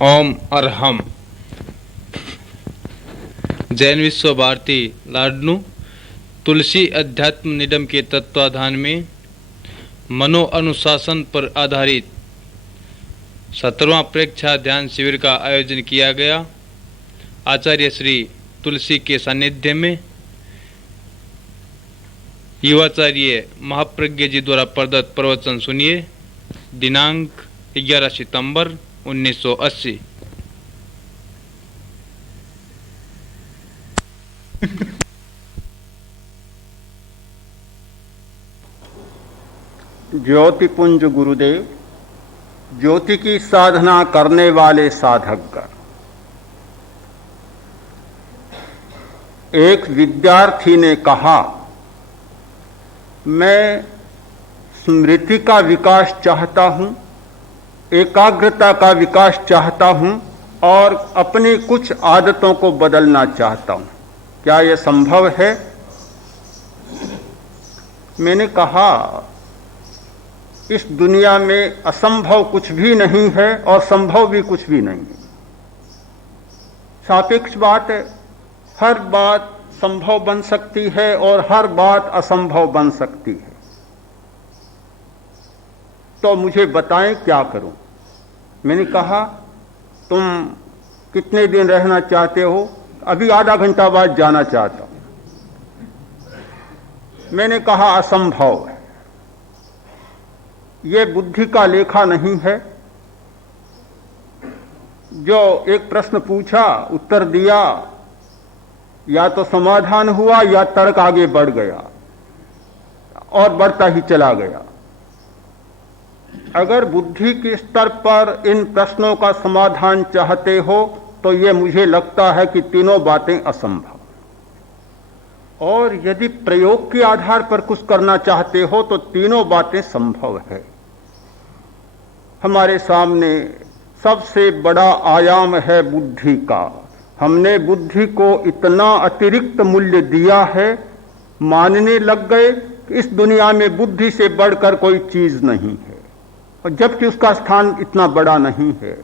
ओम अरहम। जैन विश्व भारती लाडनू तुलसी अध्यात्म निडम के तत्वाधान में मनो अनुशासन पर आधारित 17वां प्रेक्षा ध्यान शिविर का आयोजन किया गया। आचार्य श्री तुलसी के सानिध्य में युवाचार्य महाप्रज्ञ जी द्वारा प्रदत्त प्रवचन सुनिए। दिनांक 11 सितंबर 1980। ज्योतिपुंज गुरुदेव, ज्योति की साधना करने वाले साधकगण। एक विद्यार्थी ने कहा, मैं स्मृति का विकास चाहता हूं, एकाग्रता का विकास चाहता हूं और अपनी कुछ आदतों को बदलना चाहता हूं। क्या यह संभव है? मैंने कहा, इस दुनिया में असंभव कुछ भी नहीं है और संभव भी कुछ भी नहीं है। सापेक्ष बात है। हर बात संभव बन सकती है और हर बात असंभव बन सकती है। तो मुझे बताएं क्या करूं? मैंने कहा, तुम कितने दिन रहना चाहते हो? अभी आधा घंटा बाद जाना चाहता हूं। मैंने कहा, असंभव है, यह बुद्धि का लेखा नहीं है। जो एक प्रश्न पूछा, उत्तर दिया, या तो समाधान हुआ या तर्क आगे बढ़ गया और बढ़ता ही चला गया। अगर बुद्धि के स्तर पर इन प्रश्नों का समाधान चाहते हो तो यह मुझे लगता है कि तीनों बातें असंभव। और यदि प्रयोग के आधार पर कुछ करना चाहते हो तो तीनों बातें संभव है। हमारे सामने सबसे बड़ा आयाम है बुद्धि का। हमने बुद्धि को इतना अतिरिक्त मूल्य दिया है, मानने लग गए कि इस दुनिया में बुद्धि से बढ़कर कोई चीज नहीं है। और जबकि उसका स्थान इतना बड़ा नहीं है।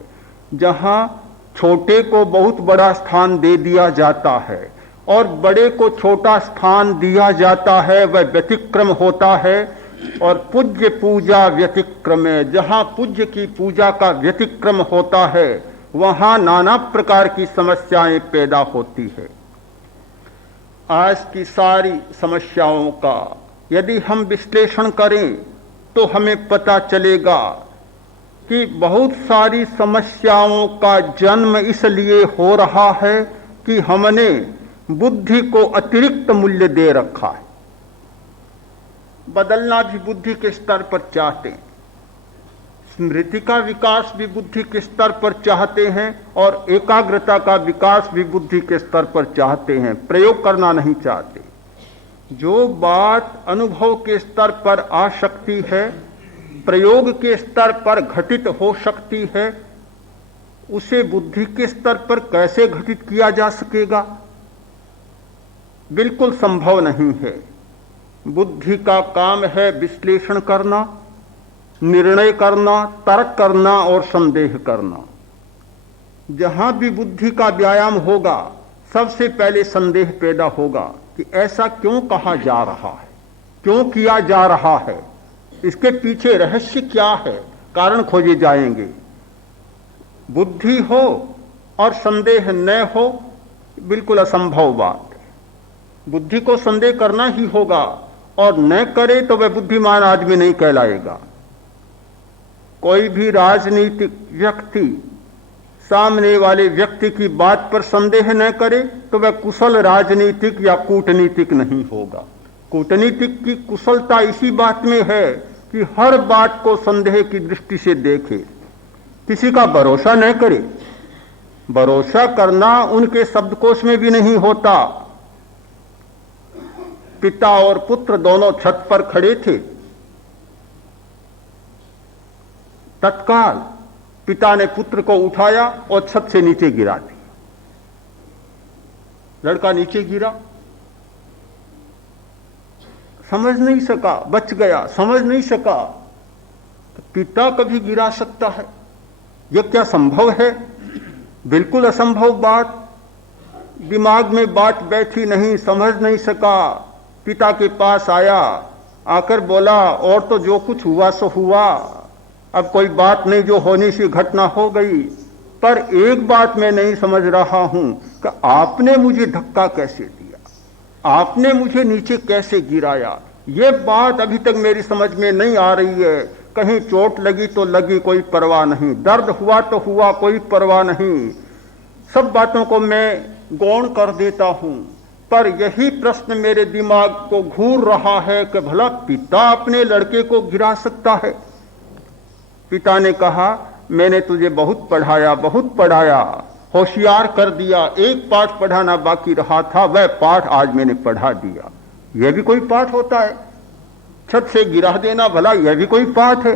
जहां छोटे को बहुत बड़ा स्थान दे दिया जाता है और बड़े को छोटा स्थान दिया जाता है, वह व्यतिक्रम होता है। और पूज्य पूजा व्यतिक्रम है। जहां पूज्य की पूजा का व्यतिक्रम होता है वहां नाना प्रकार की समस्याएं पैदा होती है। आज की सारी समस्याओं का यदि हम विश्लेषण करें तो हमें पता चलेगा कि बहुत सारी समस्याओं का जन्म इसलिए हो रहा है कि हमने बुद्धि को अतिरिक्त मूल्य दे रखा है। बदलना भी बुद्धि के स्तर पर चाहते हैं, स्मृति का विकास भी बुद्धि के स्तर पर चाहते हैं और एकाग्रता का विकास भी बुद्धि के स्तर पर चाहते हैं, प्रयोग करना नहीं चाहते। जो बात अनुभव के स्तर पर आ सकती है, प्रयोग के स्तर पर घटित हो सकती है, उसे बुद्धि के स्तर पर कैसे घटित किया जा सकेगा? बिल्कुल संभव नहीं है। बुद्धि का काम है विश्लेषण करना, निर्णय करना, तर्क करना और संदेह करना। जहां भी बुद्धि का व्यायाम होगा, सबसे पहले संदेह पैदा होगा कि ऐसा क्यों कहा जा रहा है, क्यों किया जा रहा है, इसके पीछे रहस्य क्या है, कारण खोजे जाएंगे। बुद्धि हो और संदेह न हो, बिल्कुल असंभव बात है। बुद्धि को संदेह करना ही होगा और न करे तो वह बुद्धिमान आदमी नहीं कहलाएगा। कोई भी राजनीतिक व्यक्ति सामने वाले व्यक्ति की बात पर संदेह न करे तो वह कुशल राजनीतिक या कूटनीतिक नहीं होगा। कूटनीतिक की कुशलता इसी बात में है कि हर बात को संदेह की दृष्टि से देखे, किसी का भरोसा न करे। भरोसा करना उनके शब्दकोश में भी नहीं होता। पिता और पुत्र दोनों छत पर खड़े थे। तत्काल पिता ने पुत्र को उठाया और छत से नीचे गिरा दिया। लड़का नीचे गिरा, समझ नहीं सका, बच गया, समझ नहीं सका। पिता कभी गिरा सकता है? यह क्या संभव है? बिल्कुल असंभव बात, दिमाग में बात बैठी नहीं, समझ नहीं सका। पिता के पास आया, आकर बोला और तो जो कुछ हुआ सो हुआ, अब कोई बात नहीं, जो होनी सी घटना हो गई। पर एक बात मैं नहीं समझ रहा हूं कि आपने मुझे धक्का कैसे दिया, आपने मुझे नीचे कैसे गिराया, ये बात अभी तक मेरी समझ में नहीं आ रही है। कहीं चोट लगी तो लगी, कोई परवाह नहीं, दर्द हुआ तो हुआ, कोई परवाह नहीं। सब बातों को मैं गौण कर देता हूं, पर यही प्रश्न मेरे दिमाग को घूर रहा है कि भला पिता अपने लड़के को गिरा सकता है? पिता ने कहा, मैंने तुझे बहुत पढ़ाया, होशियार कर दिया, एक पाठ पढ़ाना बाकी रहा था, वह पाठ आज मैंने पढ़ा दिया। यह भी कोई पाठ होता है? छत से गिरा देना, भला यह भी कोई पाठ है?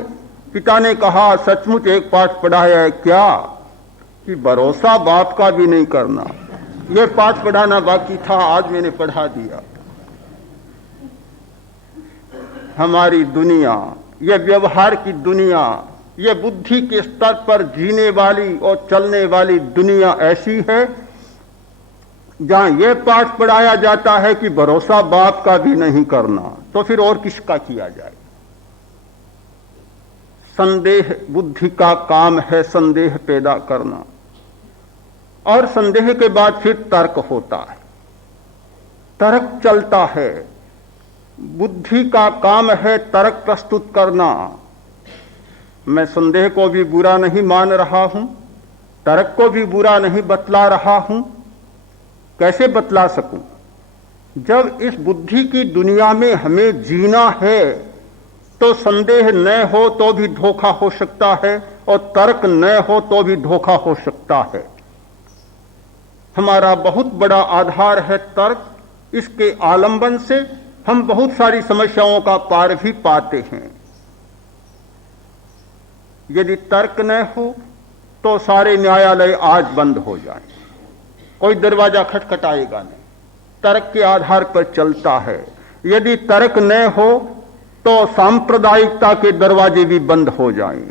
पिता ने कहा, सचमुच एक पाठ पढ़ाया है। क्या? कि भरोसा बाप का भी नहीं करना, यह पाठ पढ़ाना बाकी था, आज मैंने पढ़ा दिया। हमारी दुनिया, यह व्यवहार की दुनिया, यह बुद्धि के स्तर पर जीने वाली और चलने वाली दुनिया ऐसी है जहां यह पाठ पढ़ाया जाता है कि भरोसा बाप का भी नहीं करना, तो फिर और किसका किया जाए? संदेह बुद्धि का काम है, संदेह पैदा करना, और संदेह के बाद फिर तर्क होता है, तर्क चलता है। बुद्धि का काम है तर्क प्रस्तुत करना। मैं संदेह को भी बुरा नहीं मान रहा हूं, तर्क को भी बुरा नहीं बतला रहा हूं। कैसे बतला सकूं? जब इस बुद्धि की दुनिया में हमें जीना है तो संदेह न हो तो भी धोखा हो सकता है, और तर्क न हो तो भी धोखा हो सकता है। हमारा बहुत बड़ा आधार है तर्क। इसके आलंबन से हम बहुत सारी समस्याओं का पार भी पाते हैं। यदि तर्क न हो तो सारे न्यायालय आज बंद हो जाएं, कोई दरवाजा खटखटाएगा नहीं, तर्क के आधार पर चलता है। यदि तर्क न हो तो सांप्रदायिकता के दरवाजे भी बंद हो जाएं।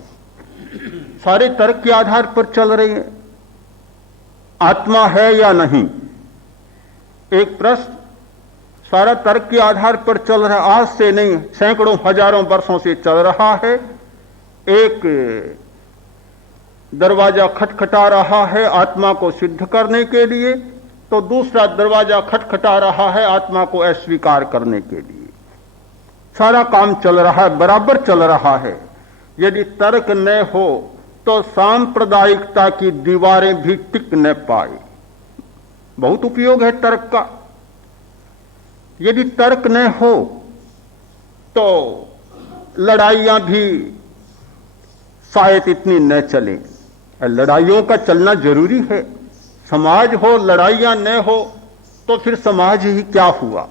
सारे तर्क के आधार पर चल रहे हैं। आत्मा है या नहीं, एक प्रश्न सारा तर्क के आधार पर चल रहा है। आज से नहीं, सैकड़ों हजारों वर्षों से चल रहा है। एक दरवाजा खटखटा रहा है आत्मा को सिद्ध करने के लिए, तो दूसरा दरवाजा खटखटा रहा है आत्मा को अस्वीकार करने के लिए। सारा काम चल रहा है, बराबर चल रहा है। यदि तर्क न हो तो सांप्रदायिकता की दीवारें भी टिक न पाए। बहुत उपयोग है तर्क का। यदि तर्क न हो तो लड़ाइयां भी शायद इतनी न चले। लड़ाइयों का चलना जरूरी है। समाज हो, लड़ाइयां न हो तो फिर समाज ही क्या हुआ?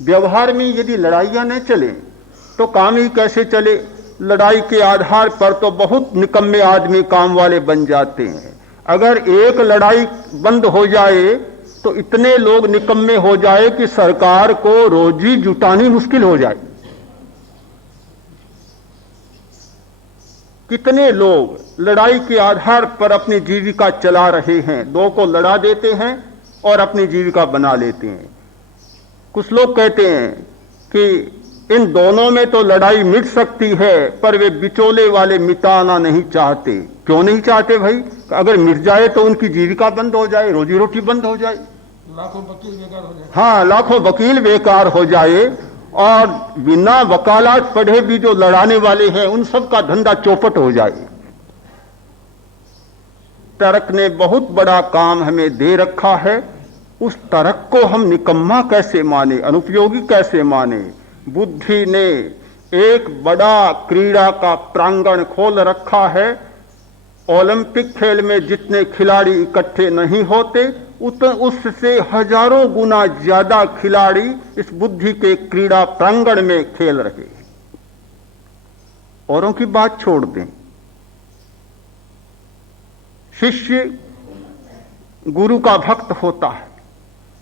व्यवहार में यदि लड़ाइयां न चले तो काम ही कैसे चले? लड़ाई के आधार पर तो बहुत निकम्मे आदमी काम वाले बन जाते हैं। अगर एक लड़ाई बंद हो जाए तो इतने लोग निकम्मे हो जाए कि सरकार को रोजी जुटानी मुश्किल हो जाए। कितने लोग लड़ाई के आधार पर अपनी जीविका चला रहे हैं। दो को लड़ा देते हैं और अपनी जीविका बना लेते हैं। कुछ लोग कहते हैं कि इन दोनों में तो लड़ाई मिट सकती है, पर वे बिचौले वाले मिटाना नहीं चाहते। क्यों नहीं चाहते भाई? अगर मिट जाए तो उनकी जीविका बंद हो जाए, रोजी रोटी बंद हो जाए, लाखों वकील बेकार हो जाए। हाँ, लाखों वकील बेकार हो जाए, और बिना वकालत पढ़े भी जो लड़ाने वाले हैं उन सब का धंधा चौपट हो जाए। तर्क ने बहुत बड़ा काम हमें दे रखा है। उस तर्क को हम निकम्मा कैसे माने, अनुपयोगी कैसे माने? बुद्धि ने एक बड़ा क्रीड़ा का प्रांगण खोल रखा है। ओलंपिक खेल में जितने खिलाड़ी इकट्ठे नहीं होते, उससे हजारों गुना ज्यादा खिलाड़ी इस बुद्धि के क्रीड़ा प्रांगण में खेल रहे हैं। औरों की बात छोड़ दें। शिष्य गुरु का भक्त होता है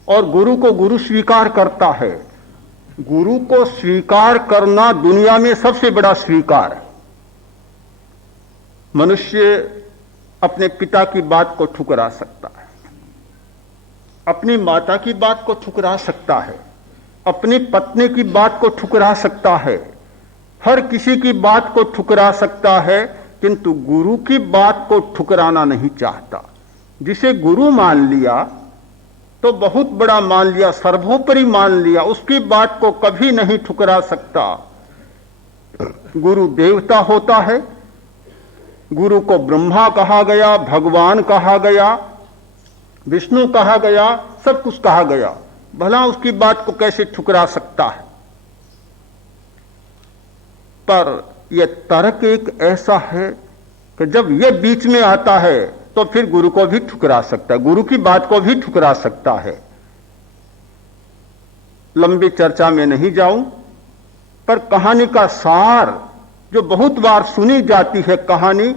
और गुरु को गुरु स्वीकार करता है। गुरु को स्वीकार करना दुनिया में सबसे बड़ा स्वीकार है। मनुष्य अपने पिता की बात को ठुकरा सकता है, अपनी माता की बात को ठुकरा सकता है, अपनी पत्नी की बात को ठुकरा सकता है, हर किसी की बात को ठुकरा सकता है, किंतु गुरु की बात को ठुकराना नहीं चाहता। जिसे गुरु मान लिया तो बहुत बड़ा मान लिया, सर्वोपरि मान लिया, उसकी बात को कभी नहीं ठुकरा सकता। गुरु देवता होता है, गुरु को ब्रह्मा कहा गया, भगवान कहा गया, विष्णु कहा गया, सब कुछ कहा गया, भला उसकी बात को कैसे ठुकरा सकता है। पर यह तर्क एक ऐसा है कि जब यह बीच में आता है तो फिर गुरु को भी ठुकरा सकता है, गुरु की बात को भी ठुकरा सकता है। लंबी चर्चा में नहीं जाऊं, पर कहानी का सार जो बहुत बार सुनी जाती है कहानी,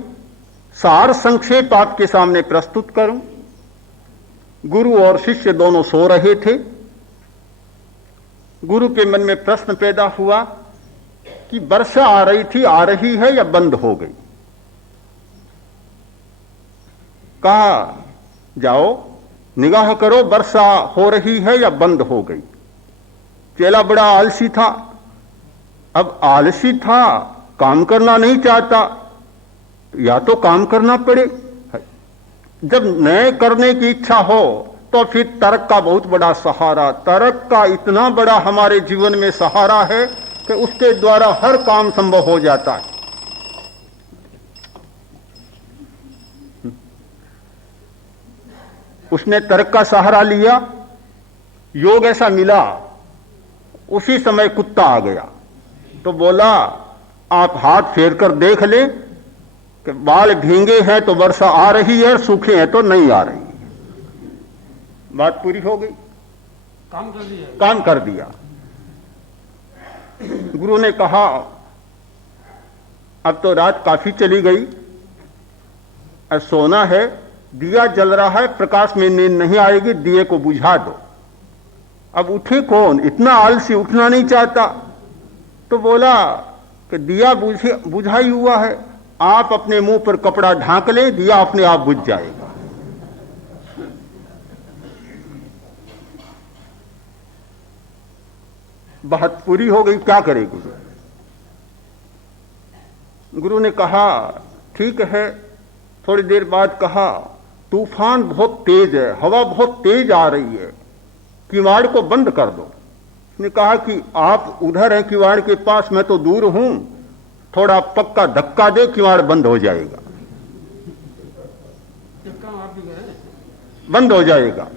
सार संक्षेप आपके सामने प्रस्तुत करूं। गुरु और शिष्य दोनों सो रहे थे। गुरु के मन में प्रश्न पैदा हुआ कि वर्षा आ रही थी, आ रही है या बंद हो गई। कहा जाओ निगाह करो, वर्षा हो रही है या बंद हो गई। चेला बड़ा आलसी था। अब आलसी था, काम करना नहीं चाहता, या तो काम करना पड़े। जब नए करने की इच्छा हो तो फिर तर्क का बहुत बड़ा सहारा, तर्क का इतना बड़ा हमारे जीवन में सहारा है कि उसके द्वारा हर काम संभव हो जाता है। उसने तर्क का सहारा लिया, योग ऐसा मिला, उसी समय कुत्ता आ गया तो बोला आप हाथ फेर कर देख ले कि बाल भींगे हैं तो वर्षा आ रही है, सूखे हैं तो नहीं आ रही। बात पूरी हो गई, काम कर दिया। गुरु ने कहा अब तो रात काफी चली गई, अब सोना है, दिया जल रहा है, प्रकाश में नींद नहीं आएगी, दिए को बुझा दो। अब उठे कौन, इतना आलसी उठना नहीं चाहता। तो बोला कि दिया बुझा ही हुआ है, आप अपने मुंह पर कपड़ा ढांक ले, दिया अपने आप बुझ जाएगा। बात पूरी हो गई, क्या करे गुरु। गुरु ने कहा ठीक है। थोड़ी देर बाद कहा तूफान बहुत तेज है, हवा बहुत तेज आ रही है, किवाड़ को बंद कर दो। उसने कहा कि आप उधर हैं किवाड़ के पास, मैं तो दूर हूं, थोड़ा पक्का धक्का दे, किवाड़ बंद हो जाएगा, बंद हो जाएगा।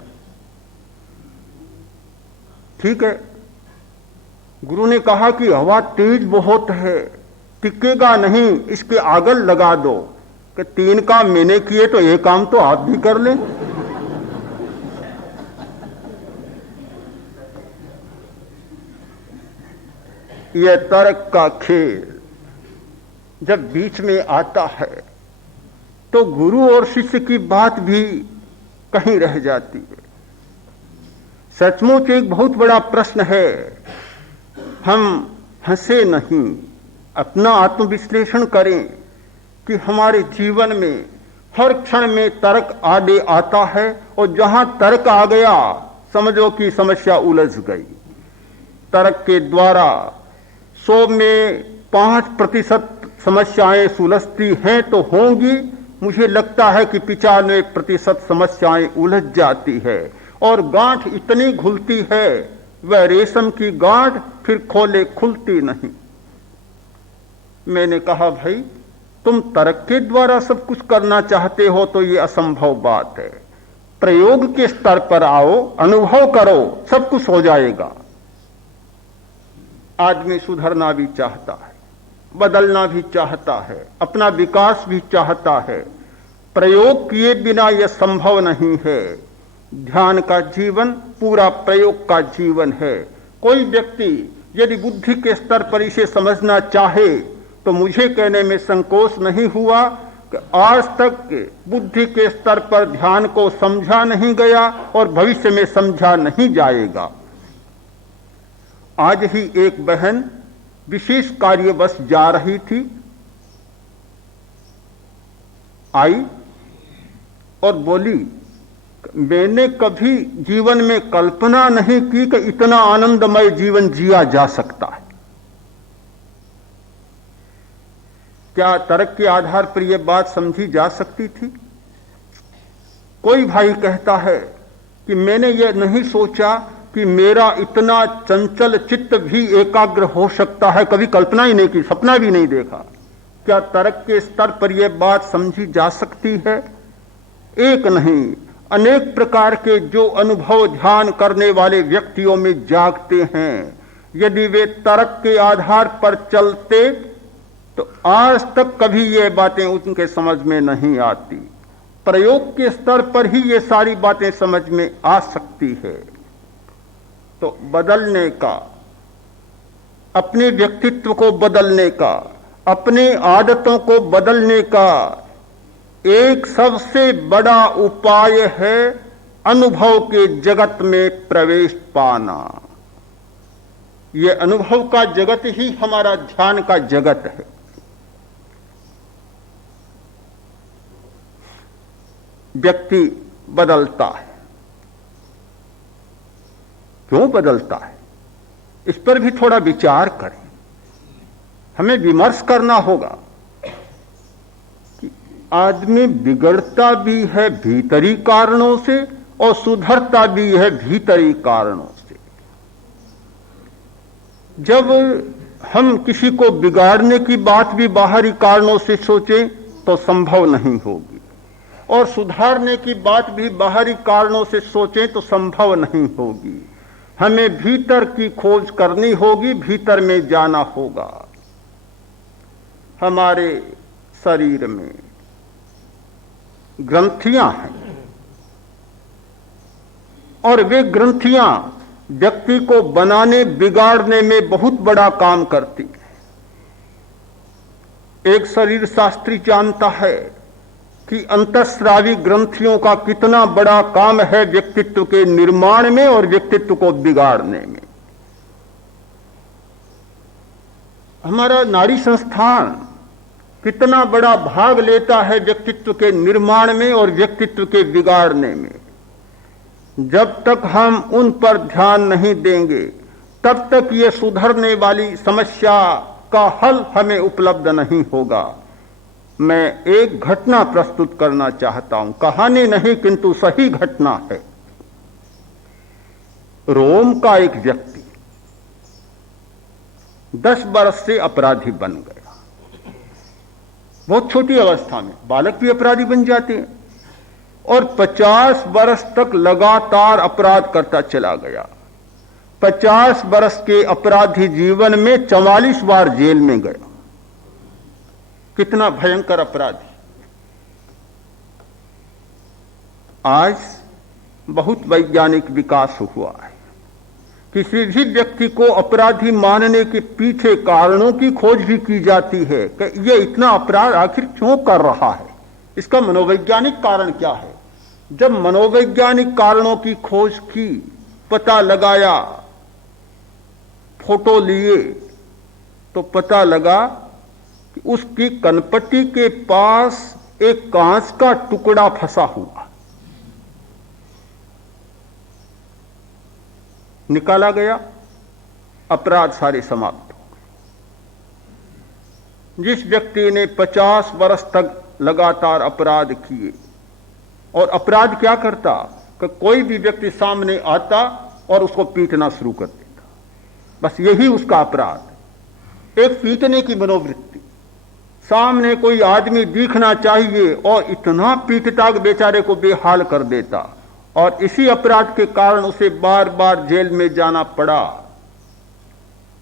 ठीक है। गुरु ने कहा कि हवा तेज बहुत है, टिकेगा नहीं, इसके आगल लगा दो। कि 3 काम मैंने किए तो एक काम तो आप भी कर लें। यह तर्क का खेल जब बीच में आता है तो गुरु और शिष्य की बात भी कहीं रह जाती है। सचमुच एक बहुत बड़ा प्रश्न है। हम हंसे नहीं, अपना आत्मविश्लेषण करें कि हमारे जीवन में हर क्षण में तर्क आगे आता है, और जहां तर्क आ गया समझो कि समस्या उलझ गई। तर्क के द्वारा 100 में 5% समस्याएं सुलझती हैं तो होंगी, मुझे लगता है कि 95% समस्याएं उलझ जाती है, और गांठ इतनी घुलती है वह रेशम की गांठ फिर खोले खुलती नहीं। मैंने कहा भाई तुम तर्क के द्वारा सब कुछ करना चाहते हो तो ये असंभव बात है। प्रयोग के स्तर पर आओ, अनुभव करो, सब कुछ हो जाएगा। आदमी सुधरना भी चाहता है, बदलना भी चाहता है, अपना विकास भी चाहता है। प्रयोग किए बिना यह संभव नहीं है। ध्यान का जीवन पूरा प्रयोग का जीवन है। कोई व्यक्ति यदि बुद्धि के स्तर पर इसे समझना चाहे तो मुझे कहने में संकोच नहीं हुआ कि आज तक बुद्धि के स्तर पर ध्यान को समझा नहीं गया और भविष्य में समझा नहीं जाएगा। आज ही एक बहन विशेष कार्यवश जा रही थी, आई और बोली, मैंने कभी जीवन में कल्पना नहीं की कि इतना आनंदमय जीवन जिया जा सकता है। क्या तर्क के आधार पर यह बात समझी जा सकती थी? कोई भाई कहता है कि मैंने यह नहीं सोचा कि मेरा इतना चंचल चित्त भी एकाग्र हो सकता है, कभी कल्पना ही नहीं की, सपना भी नहीं देखा। क्या तर्क के स्तर पर यह बात समझी जा सकती है? एक नहीं, अनेक प्रकार के जो अनुभव ध्यान करने वाले व्यक्तियों में जागते हैं, यदि वे तर्क के आधार पर चलते तो आज तक कभी ये बातें उनके समझ में नहीं आती। प्रयोग के स्तर पर ही ये सारी बातें समझ में आ सकती है। तो बदलने का, अपने व्यक्तित्व को बदलने का, अपने आदतों को बदलने का एक सबसे बड़ा उपाय है अनुभव के जगत में प्रवेश पाना। यह अनुभव का जगत ही हमारा ध्यान का जगत है। व्यक्ति बदलता है, क्यों बदलता है? इस पर भी थोड़ा विचार करें। हमें विमर्श करना होगा कि आदमी बिगड़ता भी है भीतरी कारणों से और सुधरता भी है भीतरी कारणों से। जब हम किसी को बिगाड़ने की बात भी बाहरी कारणों से सोचें तो संभव नहीं होगी, और सुधारने की बात भी बाहरी कारणों से सोचें तो संभव नहीं होगी। हमें भीतर की खोज करनी होगी, भीतर में जाना होगा। हमारे शरीर में ग्रंथियां हैं और वे ग्रंथियां व्यक्ति को बनाने बिगाड़ने में बहुत बड़ा काम करती हैं। एक शरीर शास्त्री जानता है कि अंतःस्रावी ग्रंथियों का कितना बड़ा काम है व्यक्तित्व के निर्माण में और व्यक्तित्व को बिगाड़ने में। हमारा नाड़ी संस्थान कितना बड़ा भाग लेता है व्यक्तित्व के निर्माण में और व्यक्तित्व के बिगाड़ने में। जब तक हम उन पर ध्यान नहीं देंगे तब तक ये सुधरने वाली समस्या का हल हमें उपलब्ध नहीं होगा। मैं एक घटना प्रस्तुत करना चाहता हूं, कहानी नहीं किंतु सही घटना है। रोम का एक व्यक्ति 10 वर्ष से अपराधी बन गया। बहुत छोटी अवस्था में बालक भी अपराधी बन जाते हैं, और 50 वर्ष तक लगातार अपराध करता चला गया। 50 वर्ष के अपराधी जीवन में 44 बार जेल में गया। कितना भयंकर अपराधी। आज बहुत वैज्ञानिक विकास हुआ है। किसी भी व्यक्ति को अपराधी मानने के पीछे कारणों की खोज भी की जाती है कि यह इतना अपराध आखिर क्यों कर रहा है, इसका मनोवैज्ञानिक कारण क्या है। जब मनोवैज्ञानिक कारणों की खोज की, पता लगाया, फोटो लिए, तो पता लगा कि उसकी कनपट्टी के पास एक कांच का टुकड़ा फंसा हुआ। निकाला गया, अपराध सारे समाप्त हो गए। जिस व्यक्ति ने 50 वर्ष तक लगातार अपराध किए, और अपराध क्या करता कि कोई भी व्यक्ति सामने आता और उसको पीटना शुरू कर देता। बस यही उसका अपराध, एक पीटने की मनोवृत्ति। सामने कोई आदमी दिखना चाहिए और इतना पीटता कि बेचारे को बेहाल कर देता, और इसी अपराध के कारण उसे बार बार जेल में जाना पड़ा।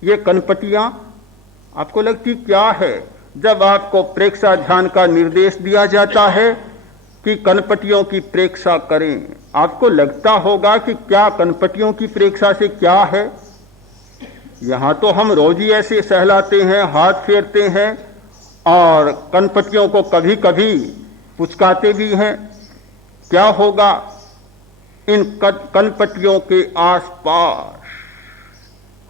ये कनपटियां आपको लगती क्या है? जब आपको प्रेक्षा ध्यान का निर्देश दिया जाता है कि कनपटियों की प्रेक्षा करें, आपको लगता होगा कि क्या कनपटियों की प्रेक्षा से क्या है। यहां तो हम रोज ही ऐसे सहलाते हैं, हाथ फेरते हैं और कनपटियों को कभी कभी पुचकाते भी हैं। क्या होगा? इन कनपटियों के आसपास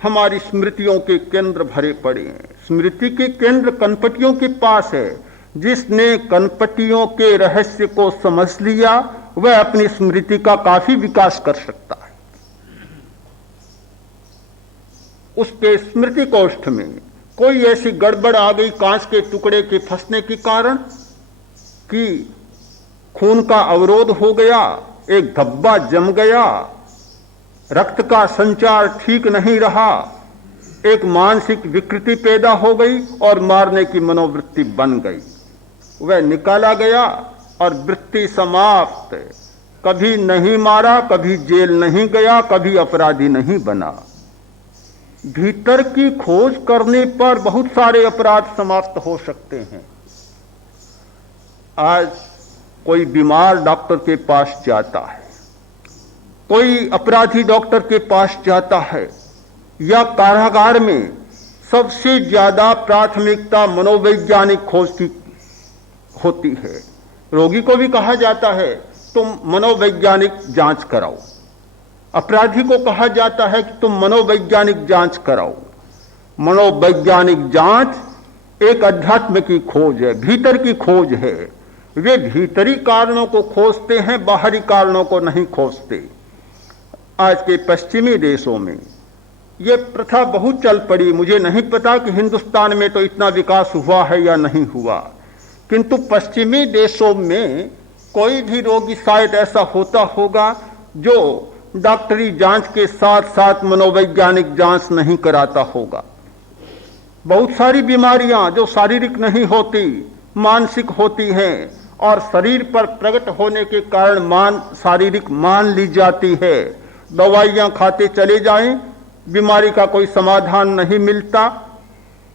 हमारी स्मृतियों के केंद्र भरे पड़े हैं। स्मृति के केंद्र कनपटियों के पास है, जिसने कनपटियों के रहस्य को समझ लिया वह अपनी स्मृति का काफी विकास कर सकता है। उसके स्मृति कोष्ठ में कोई ऐसी गड़बड़ आ गई कांच के टुकड़े के फंसने के कारण कि खून का अवरोध हो गया, एक धब्बा जम गया, रक्त का संचार ठीक नहीं रहा, एक मानसिक विकृति पैदा हो गई और मारने की मनोवृत्ति बन गई। वह निकाला गया और वृत्ति समाप्त। कभी नहीं मारा, कभी जेल नहीं गया, कभी अपराधी नहीं बना। भीतर की खोज करने पर बहुत सारे अपराध समाप्त हो सकते हैं। आज कोई बीमार डॉक्टर के पास जाता है, कोई अपराधी डॉक्टर के पास जाता है, या कारागार में सबसे ज्यादा प्राथमिकता मनोवैज्ञानिक खोज की होती है। रोगी को भी कहा जाता है तुम मनोवैज्ञानिक जांच कराओ, अपराधी को कहा जाता है कि तुम मनोवैज्ञानिक जांच कराओ। मनोवैज्ञानिक जांच एक अध्यात्म की खोज है, भीतर की खोज है। वे भीतरी कारणों को खोजते हैं, बाहरी कारणों को नहीं खोजते। आज के पश्चिमी देशों में यह प्रथा बहुत चल पड़ी। मुझे नहीं पता कि हिंदुस्तान में तो इतना विकास हुआ है या नहीं हुआ, किंतु पश्चिमी देशों में कोई भी रोगी शायद ऐसा होता होगा जो डॉक्टरी जांच के साथ साथ मनोवैज्ञानिक जांच नहीं कराता होगा। बहुत सारी बीमारियां जो शारीरिक नहीं होती, मानसिक होती हैं और शरीर पर प्रकट होने के कारण शारीरिक मान ली जाती है। दवाइयां खाते चले जाएं, बीमारी का कोई समाधान नहीं मिलता,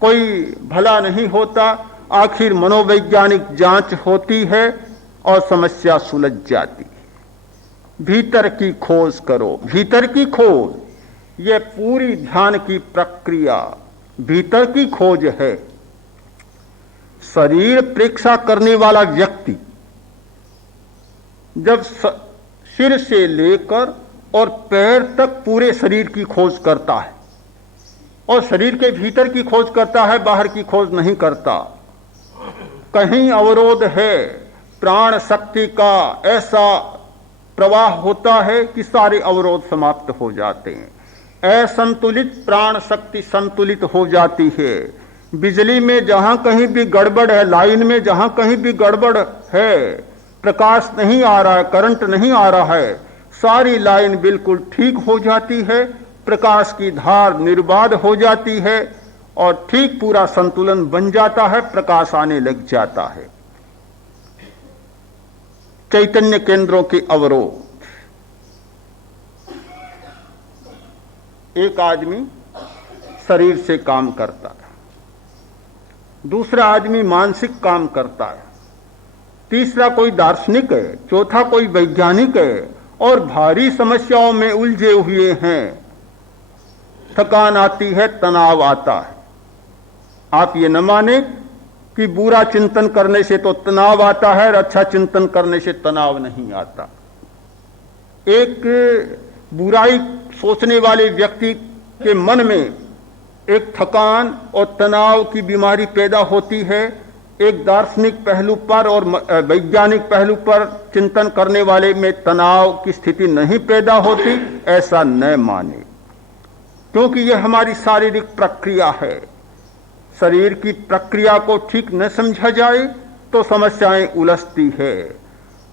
कोई भला नहीं होता। आखिर मनोवैज्ञानिक जांच होती है और समस्या सुलझ जाती है। भीतर की खोज करो, भीतर की खोज, यह पूरी ध्यान की प्रक्रिया भीतर की खोज है। शरीर परीक्षा करने वाला व्यक्ति जब सिर से लेकर और पैर तक पूरे शरीर की खोज करता है और शरीर के भीतर की खोज करता है, बाहर की खोज नहीं करता। कहीं अवरोध है, प्राण शक्ति का ऐसा प्रवाह होता है कि सारे अवरोध समाप्त हो जाते हैं। असंतुलित प्राण शक्ति संतुलित हो जाती है। बिजली में जहां कहीं भी गड़बड़ है, लाइन में जहां कहीं भी गड़बड़ है, प्रकाश नहीं आ रहा है, करंट नहीं आ रहा है, सारी लाइन बिल्कुल ठीक हो जाती है, प्रकाश की धार निर्बाध हो जाती है और ठीक पूरा संतुलन बन जाता है, प्रकाश आने लग जाता है। चैतन्य केंद्रों के अवरोध। एक आदमी शरीर से काम करता है, दूसरा आदमी मानसिक काम करता है, तीसरा कोई दार्शनिक है, चौथा कोई वैज्ञानिक है और भारी समस्याओं में उलझे हुए हैं। थकान आती है, तनाव आता है। आप ये न माने कि बुरा चिंतन करने से तो तनाव आता है और अच्छा चिंतन करने से तनाव नहीं आता। एक बुराई सोचने वाले व्यक्ति के मन में एक थकान और तनाव की बीमारी पैदा होती है। एक दार्शनिक पहलू पर और वैज्ञानिक पहलू पर चिंतन करने वाले में तनाव की स्थिति नहीं पैदा होती, ऐसा न माने, क्योंकि यह हमारी शारीरिक प्रक्रिया है। शरीर की प्रक्रिया को ठीक न समझा जाए तो समस्याएं उलझती है।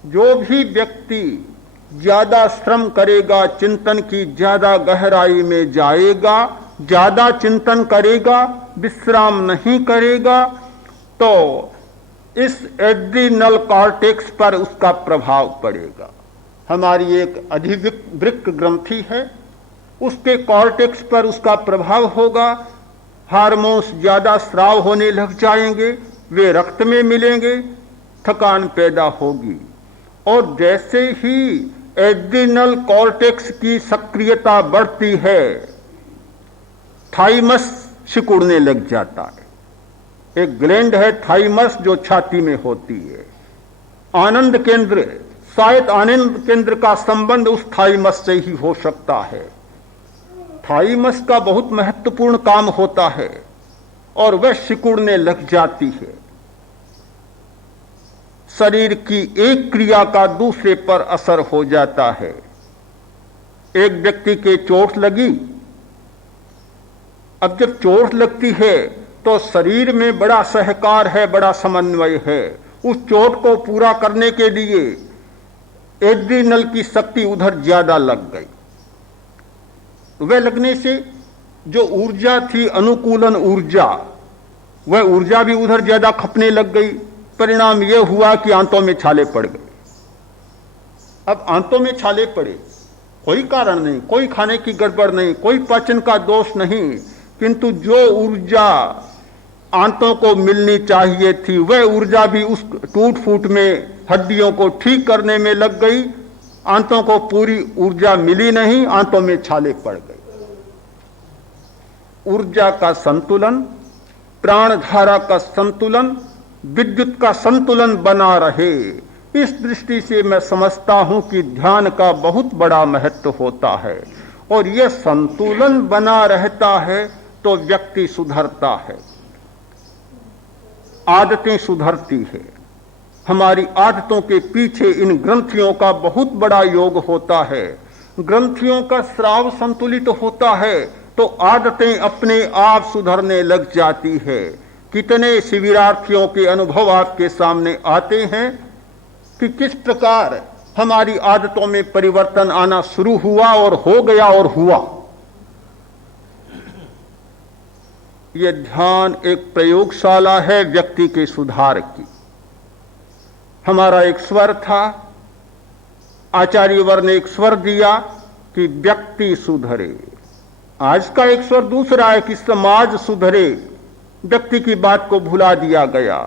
जो भी व्यक्ति ज्यादा श्रम करेगा, चिंतन की ज्यादा गहराई में जाएगा, ज्यादा चिंतन करेगा, विश्राम नहीं करेगा, तो इस एड्रिनल कॉर्टेक्स पर उसका प्रभाव पड़ेगा। हमारी एक अधिवृक्क ग्रंथि है, उसके कॉर्टेक्स पर उसका प्रभाव होगा। हार्मोन्स ज्यादा स्राव होने लग जाएंगे, वे रक्त में मिलेंगे, थकान पैदा होगी। और जैसे ही एड्रिनल कॉर्टेक्स की सक्रियता बढ़ती है, थाइमस सिकुड़ने लग जाता है। एक ग्लैंड है थाइमस जो छाती में होती है। आनंद केंद्र, शायद आनंद केंद्र का संबंध उस थाइमस से ही हो सकता है। थाइमस का बहुत महत्वपूर्ण काम होता है और वह सिकुड़ने लग जाती है। शरीर की एक क्रिया का दूसरे पर असर हो जाता है। एक व्यक्ति के चोट लगी, अब जब चोट लगती है तो शरीर में बड़ा सहकार है, बड़ा समन्वय है। उस चोट को पूरा करने के लिए एड्रीनल की शक्ति उधर ज्यादा लग गई। वह लगने से जो ऊर्जा थी, अनुकूलन ऊर्जा, वह ऊर्जा भी उधर ज्यादा खपने लग गई। परिणाम यह हुआ कि आंतों में छाले पड़ गए। अब आंतों में छाले पड़े, कोई कारण नहीं, कोई खाने की गड़बड़ नहीं, कोई पाचन का दोष नहीं, किंतु जो ऊर्जा आंतों को मिलनी चाहिए थी वह ऊर्जा भी उस टूट फूट में हड्डियों को ठीक करने में लग गई। आंतों को पूरी ऊर्जा मिली नहीं, आंतों में छाले पड़ गए। ऊर्जा का संतुलन, प्राण धारा का संतुलन, विद्युत का संतुलन बना रहे, इस दृष्टि से मैं समझता हूं कि ध्यान का बहुत बड़ा महत्व होता है। और यह संतुलन बना रहता है तो व्यक्ति सुधरता है, आदतें सुधरती है। हमारी आदतों के पीछे इन ग्रंथियों का बहुत बड़ा योग होता है। ग्रंथियों का स्राव संतुलित होता है तो आदतें अपने आप सुधरने लग जाती है। कितने शिविरार्थियों के अनुभव आपके सामने आते हैं कि किस प्रकार हमारी आदतों में परिवर्तन आना शुरू हुआ और हो गया और हुआ। यह ध्यान एक प्रयोगशाला है व्यक्ति के सुधार की। हमारा एक स्वर था, आचार्यवर ने एक स्वर दिया कि व्यक्ति सुधरे। आज का एक स्वर दूसरा है कि समाज सुधरे। व्यक्ति की बात को भुला दिया गया,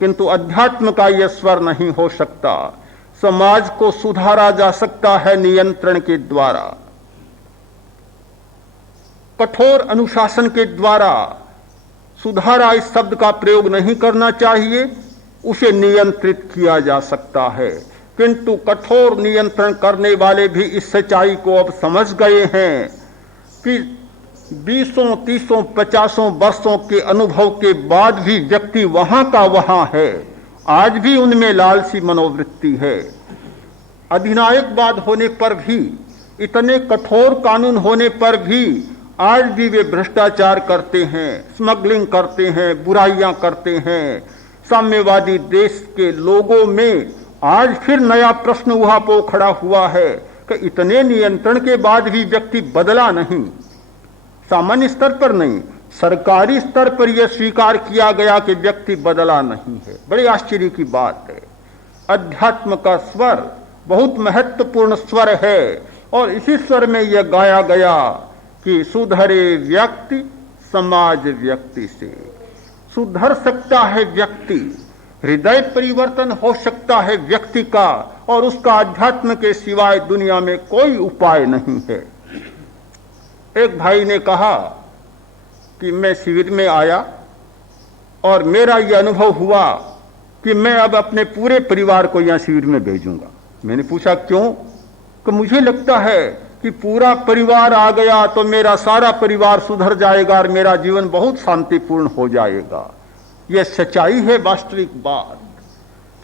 किंतु अध्यात्म का यह स्वर नहीं हो सकता। समाज को सुधारा जा सकता है नियंत्रण के द्वारा, कठोर अनुशासन के द्वारा। सुधारा इस शब्द का प्रयोग नहीं करना चाहिए, उसे नियंत्रित किया जा सकता है। किंतु कठोर नियंत्रण करने वाले भी इस सच्चाई को अब समझ गए हैं कि 20, 30, 50 वर्षों के अनुभव के बाद भी व्यक्ति वहां का वहां है। आज भी उनमें लालसी मनोवृत्ति है। अधिनायकवाद होने पर भी, इतने कठोर कानून होने पर भी आज भी वे भ्रष्टाचार करते हैं, स्मगलिंग करते हैं, बुराइयां करते हैं। साम्यवादी देश के लोगों में आज फिर नया प्रश्न उहापोह खड़ा हुआ है कि इतने नियंत्रण के बाद भी व्यक्ति बदला नहीं। सामान्य स्तर पर नहीं, सरकारी स्तर पर यह स्वीकार किया गया कि व्यक्ति बदला नहीं है। बड़े आश्चर्य की बात है। अध्यात्म का स्वर बहुत महत्वपूर्ण स्वर है और इसी स्वर में यह गाया गया कि सुधरे व्यक्ति समाज व्यक्ति से। सुधर सकता है व्यक्ति, हृदय परिवर्तन हो सकता है व्यक्ति का, और उसका अध्यात्म के सिवाय दुनिया में कोई उपाय नहीं है। एक भाई ने कहा कि मैं शिविर में आया और मेरा यह अनुभव हुआ कि मैं अब अपने पूरे परिवार को यहां शिविर में भेजूंगा। मैंने पूछा क्यों? कि मुझे लगता है कि पूरा परिवार आ गया तो मेरा सारा परिवार सुधर जाएगा और मेरा जीवन बहुत शांतिपूर्ण हो जाएगा। यह सच्चाई है, वास्तविक बात,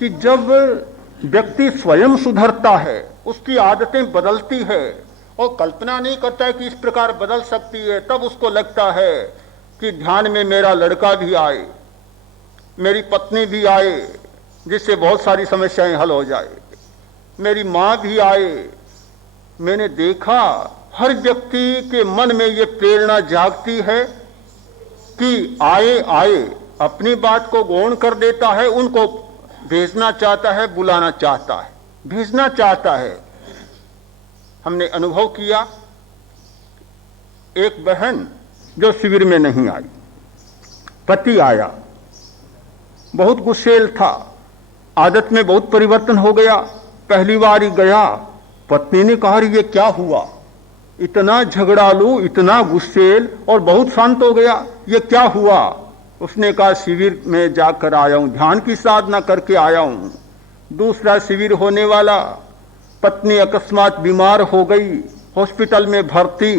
कि जब व्यक्ति स्वयं सुधरता है, उसकी आदतें बदलती है और कल्पना नहीं करता है कि इस प्रकार बदल सकती है, तब उसको लगता है कि ध्यान में मेरा लड़का भी आए, मेरी पत्नी भी आए, जिससे बहुत सारी समस्याएं हल हो जाए, मेरी माँ भी आए। मैंने देखा हर व्यक्ति के मन में ये प्रेरणा जागती है कि आए आए, अपनी बात को गौण कर देता है, उनको भेजना चाहता है, बुलाना चाहता है, भेजना चाहता है। हमने अनुभव किया, एक बहन जो शिविर में नहीं आई, पति आया, बहुत गुस्सेल था, आदत में बहुत परिवर्तन हो गया। पहली बार ही गया, पत्नी ने कहा ये क्या हुआ, इतना झगड़ालू, इतना गुस्सेल और बहुत शांत हो गया, ये क्या हुआ? उसने कहा शिविर में जाकर आया हूं, ध्यान की साधना करके आया हूं। दूसरा शिविर होने वाला, पत्नी अकस्मात बीमार हो गई, हॉस्पिटल में भर्ती।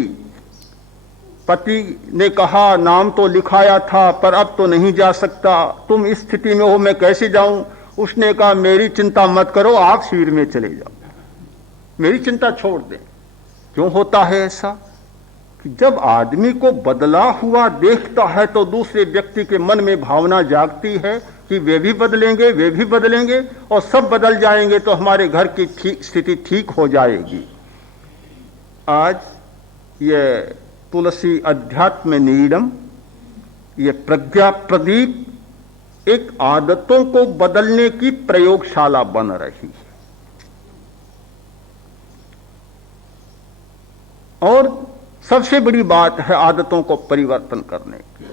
पति ने कहा नाम तो लिखाया था पर अब तो नहीं जा सकता, तुम इस स्थिति में हो, मैं कैसे जाऊं? उसने कहा मेरी चिंता मत करो, आप शिविर में चले जाओ, मेरी चिंता छोड़ दें। क्यों होता है ऐसा कि जब आदमी को बदला हुआ देखता है तो दूसरे व्यक्ति के मन में भावना जागती है कि वे भी बदलेंगे, वे भी बदलेंगे और सब बदल जाएंगे तो हमारे घर की स्थिति ठीक हो जाएगी। आज ये तुलसी अध्यात्म नीडम, ये प्रज्ञा प्रदीप एक आदतों को बदलने की प्रयोगशाला बन रही है। और सबसे बड़ी बात है आदतों को परिवर्तन करने की।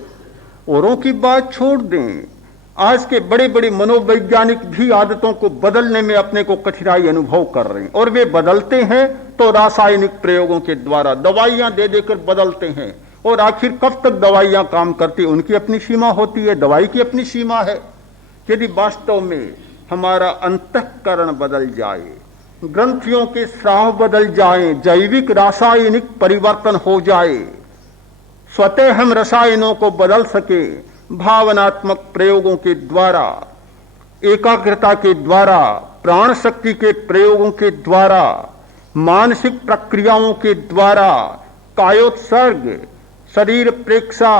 औरों की बात छोड़ दें, आज के बड़े बड़े मनोवैज्ञानिक भी आदतों को बदलने में अपने को कठिनाई अनुभव कर रहे हैं, और वे बदलते हैं तो रासायनिक प्रयोगों के द्वारा, दवाइयां दे देकर बदलते हैं। और आखिर कब तक दवाइयां काम करती, उनकी अपनी सीमा होती है, दवाई की अपनी सीमा है। यदि वास्तव में हमारा अंतःकरण बदल जाए, ग्रंथियों के स्राव बदल जाएं, जैविक रासायनिक परिवर्तन हो जाए, स्वतः हम रसायनों को बदल सके, भावनात्मक प्रयोगों के द्वारा, एकाग्रता के द्वारा, प्राण शक्ति के प्रयोगों के द्वारा, मानसिक प्रक्रियाओं के द्वारा, कायोत्सर्ग, शरीर प्रेक्षा,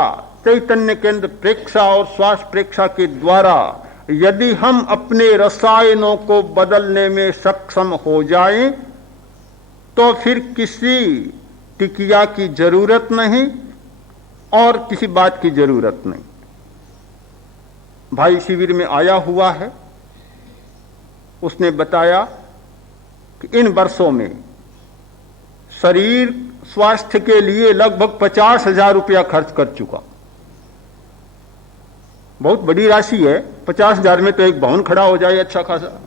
चैतन्य केंद्र प्रेक्षा और श्वास प्रेक्षा के द्वारा यदि हम अपने रसायनों को बदलने में सक्षम हो जाएं, तो फिर किसी टिकिया की जरूरत नहीं और किसी बात की जरूरत नहीं। भाई शिविर में आया हुआ है, उसने बताया कि इन वर्षों में शरीर स्वास्थ्य के लिए लगभग 50,000 रुपया खर्च कर चुका। बहुत बड़ी राशि है, 50,000 में तो एक भवन खड़ा हो जाए अच्छा खासा,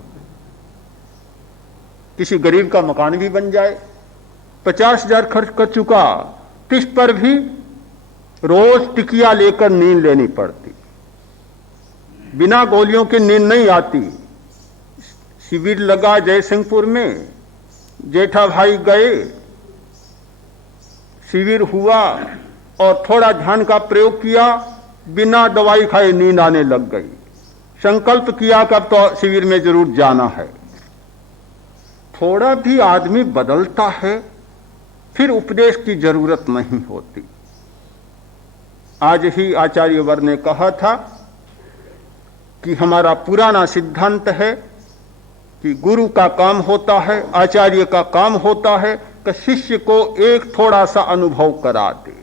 किसी गरीब का मकान भी बन जाए। 50,000 खर्च कर चुका, इस पर भी रोज टिकिया लेकर नींद लेनी पड़ती, बिना गोलियों की नींद नहीं आती। शिविर लगा जयसिंहपुर में, जेठा भाई गए, शिविर हुआ और थोड़ा ध्यान का प्रयोग किया, बिना दवाई खाए नींद आने लग गई। संकल्प किया कि अब तो शिविर में जरूर जाना है। थोड़ा भी आदमी बदलता है फिर उपदेश की जरूरत नहीं होती। आज ही आचार्य वर ने कहा था कि हमारा पुराना सिद्धांत है कि गुरु का काम होता है, आचार्य का काम होता है कि शिष्य को एक थोड़ा सा अनुभव करा दे,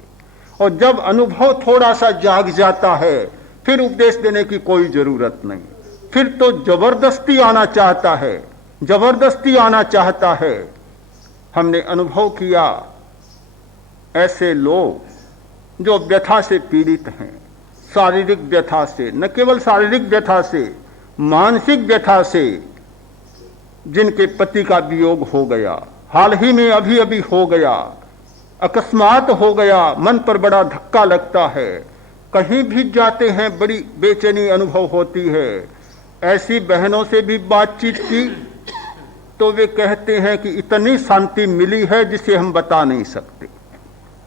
और जब अनुभव थोड़ा सा जाग जाता है फिर उपदेश देने की कोई जरूरत नहीं। फिर तो जबरदस्ती आना चाहता है, जबरदस्ती आना चाहता है। हमने अनुभव किया ऐसे लोग जो व्यथा से पीड़ित हैं, शारीरिक व्यथा से, न केवल शारीरिक व्यथा से, मानसिक व्यथा से, जिनके पति का वियोग हो गया, हाल ही में अभी अभी हो गया, अकस्मात हो गया, मन पर बड़ा धक्का लगता है, कहीं भी जाते हैं बड़ी बेचैनी अनुभव होती है। ऐसी बहनों से भी बातचीत की तो वे कहते हैं कि इतनी शांति मिली है जिसे हम बता नहीं सकते।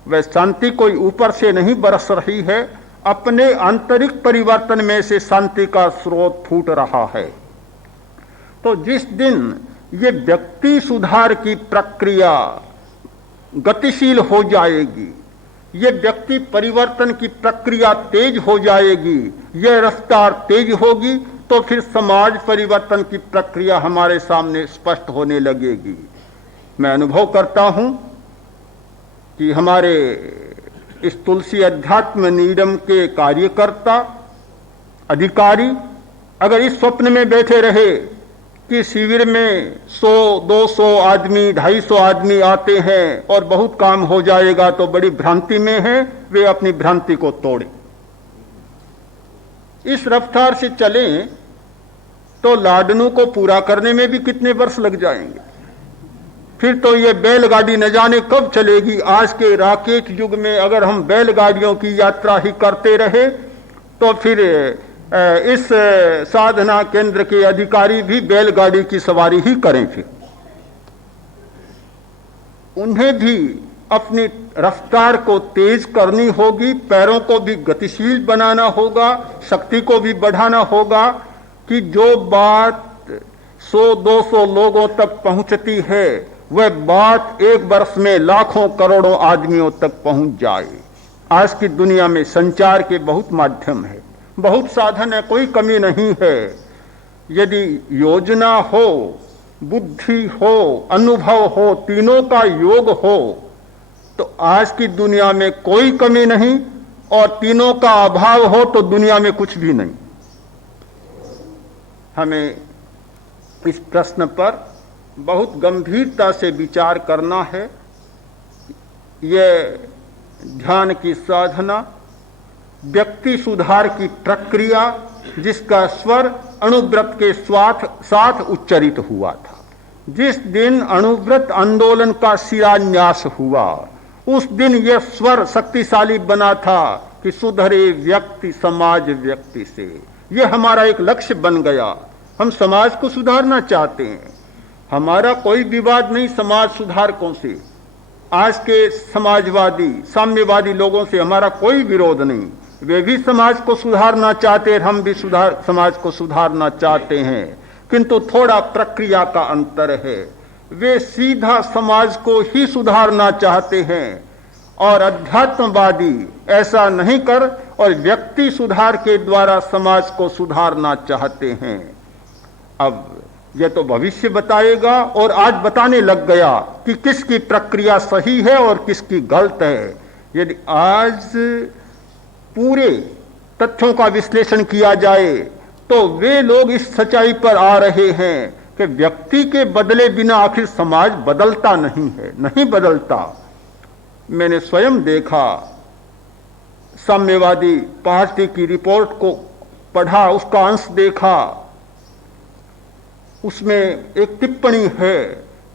वह शांति कोई ऊपर से नहीं बरस रही है, अपने आंतरिक परिवर्तन में से शांति का स्रोत फूट रहा है। तो जिस दिन ये व्यक्ति सुधार की प्रक्रिया गतिशील हो जाएगी, ये व्यक्ति परिवर्तन की प्रक्रिया तेज हो जाएगी, यह रफ्तार तेज होगी, तो फिर समाज परिवर्तन की प्रक्रिया हमारे सामने स्पष्ट होने लगेगी। मैं अनुभव करता हूं कि हमारे इस तुलसी अध्यात्म नीडम के कार्यकर्ता, अधिकारी अगर इस स्वप्न में बैठे रहे कि शिविर में 100, 200 आदमी, 250 आदमी आते हैं और बहुत काम हो जाएगा, तो बड़ी भ्रांति में है। वे अपनी भ्रांति को तोड़ें। इस रफ्तार से चलें तो लाडनू को पूरा करने में भी कितने वर्ष लग जाएंगे। फिर तो ये बैलगाड़ी न जाने कब चलेगी। आज के राकेट युग में अगर हम बैलगाड़ियों की यात्रा ही करते रहे तो फिर इस साधना केंद्र के अधिकारी भी बैलगाड़ी की सवारी ही करें। फिर उन्हें भी अपनी रफ्तार को तेज करनी होगी, पैरों को भी गतिशील बनाना होगा, शक्ति को भी बढ़ाना होगा, कि जो बात 100-200 लोगों तक पहुंचती है वह बात एक वर्ष में लाखों करोड़ों आदमियों तक पहुंच जाए। आज की दुनिया में संचार के बहुत माध्यम है, बहुत साधन है, कोई कमी नहीं है। यदि योजना हो, बुद्धि हो, अनुभव हो, तीनों का योग हो तो आज की दुनिया में कोई कमी नहीं, और तीनों का अभाव हो तो दुनिया में कुछ भी नहीं। हमें इस प्रश्न पर बहुत गंभीरता से विचार करना है। यह ध्यान की साधना, व्यक्ति सुधार की प्रक्रिया, जिसका स्वर अणुव्रत के साथ उच्चरित हुआ था। जिस दिन अणुव्रत आंदोलन का शिलान्यास हुआ उस दिन यह स्वर शक्तिशाली बना था कि सुधरे व्यक्ति समाज व्यक्ति से। यह हमारा एक लक्ष्य बन गया। हम समाज को सुधारना चाहते हैं, हमारा कोई विवाद नहीं समाज सुधारकों से। आज के समाजवादी साम्यवादी लोगों से हमारा कोई विरोध नहीं, वे भी समाज को सुधारना चाहते हैं, हम भी समाज को सुधारना चाहते हैं, किंतु थोड़ा प्रक्रिया का अंतर है। वे सीधा समाज को ही सुधारना चाहते हैं और अध्यात्मवादी ऐसा नहीं कर और व्यक्ति सुधार के द्वारा समाज को सुधारना चाहते हैं। अब यह तो भविष्य बताएगा और आज बताने लग गया कि किसकी प्रक्रिया सही है और किसकी गलत है। यदि आज पूरे तथ्यों का विश्लेषण किया जाए तो वे लोग इस सच्चाई पर आ रहे हैं कि व्यक्ति के बदले बिना आखिर समाज बदलता नहीं है, नहीं बदलता। मैंने स्वयं देखा, साम्यवादी पार्टी की रिपोर्ट को पढ़ा, उसका अंश देखा, उसमें एक टिप्पणी है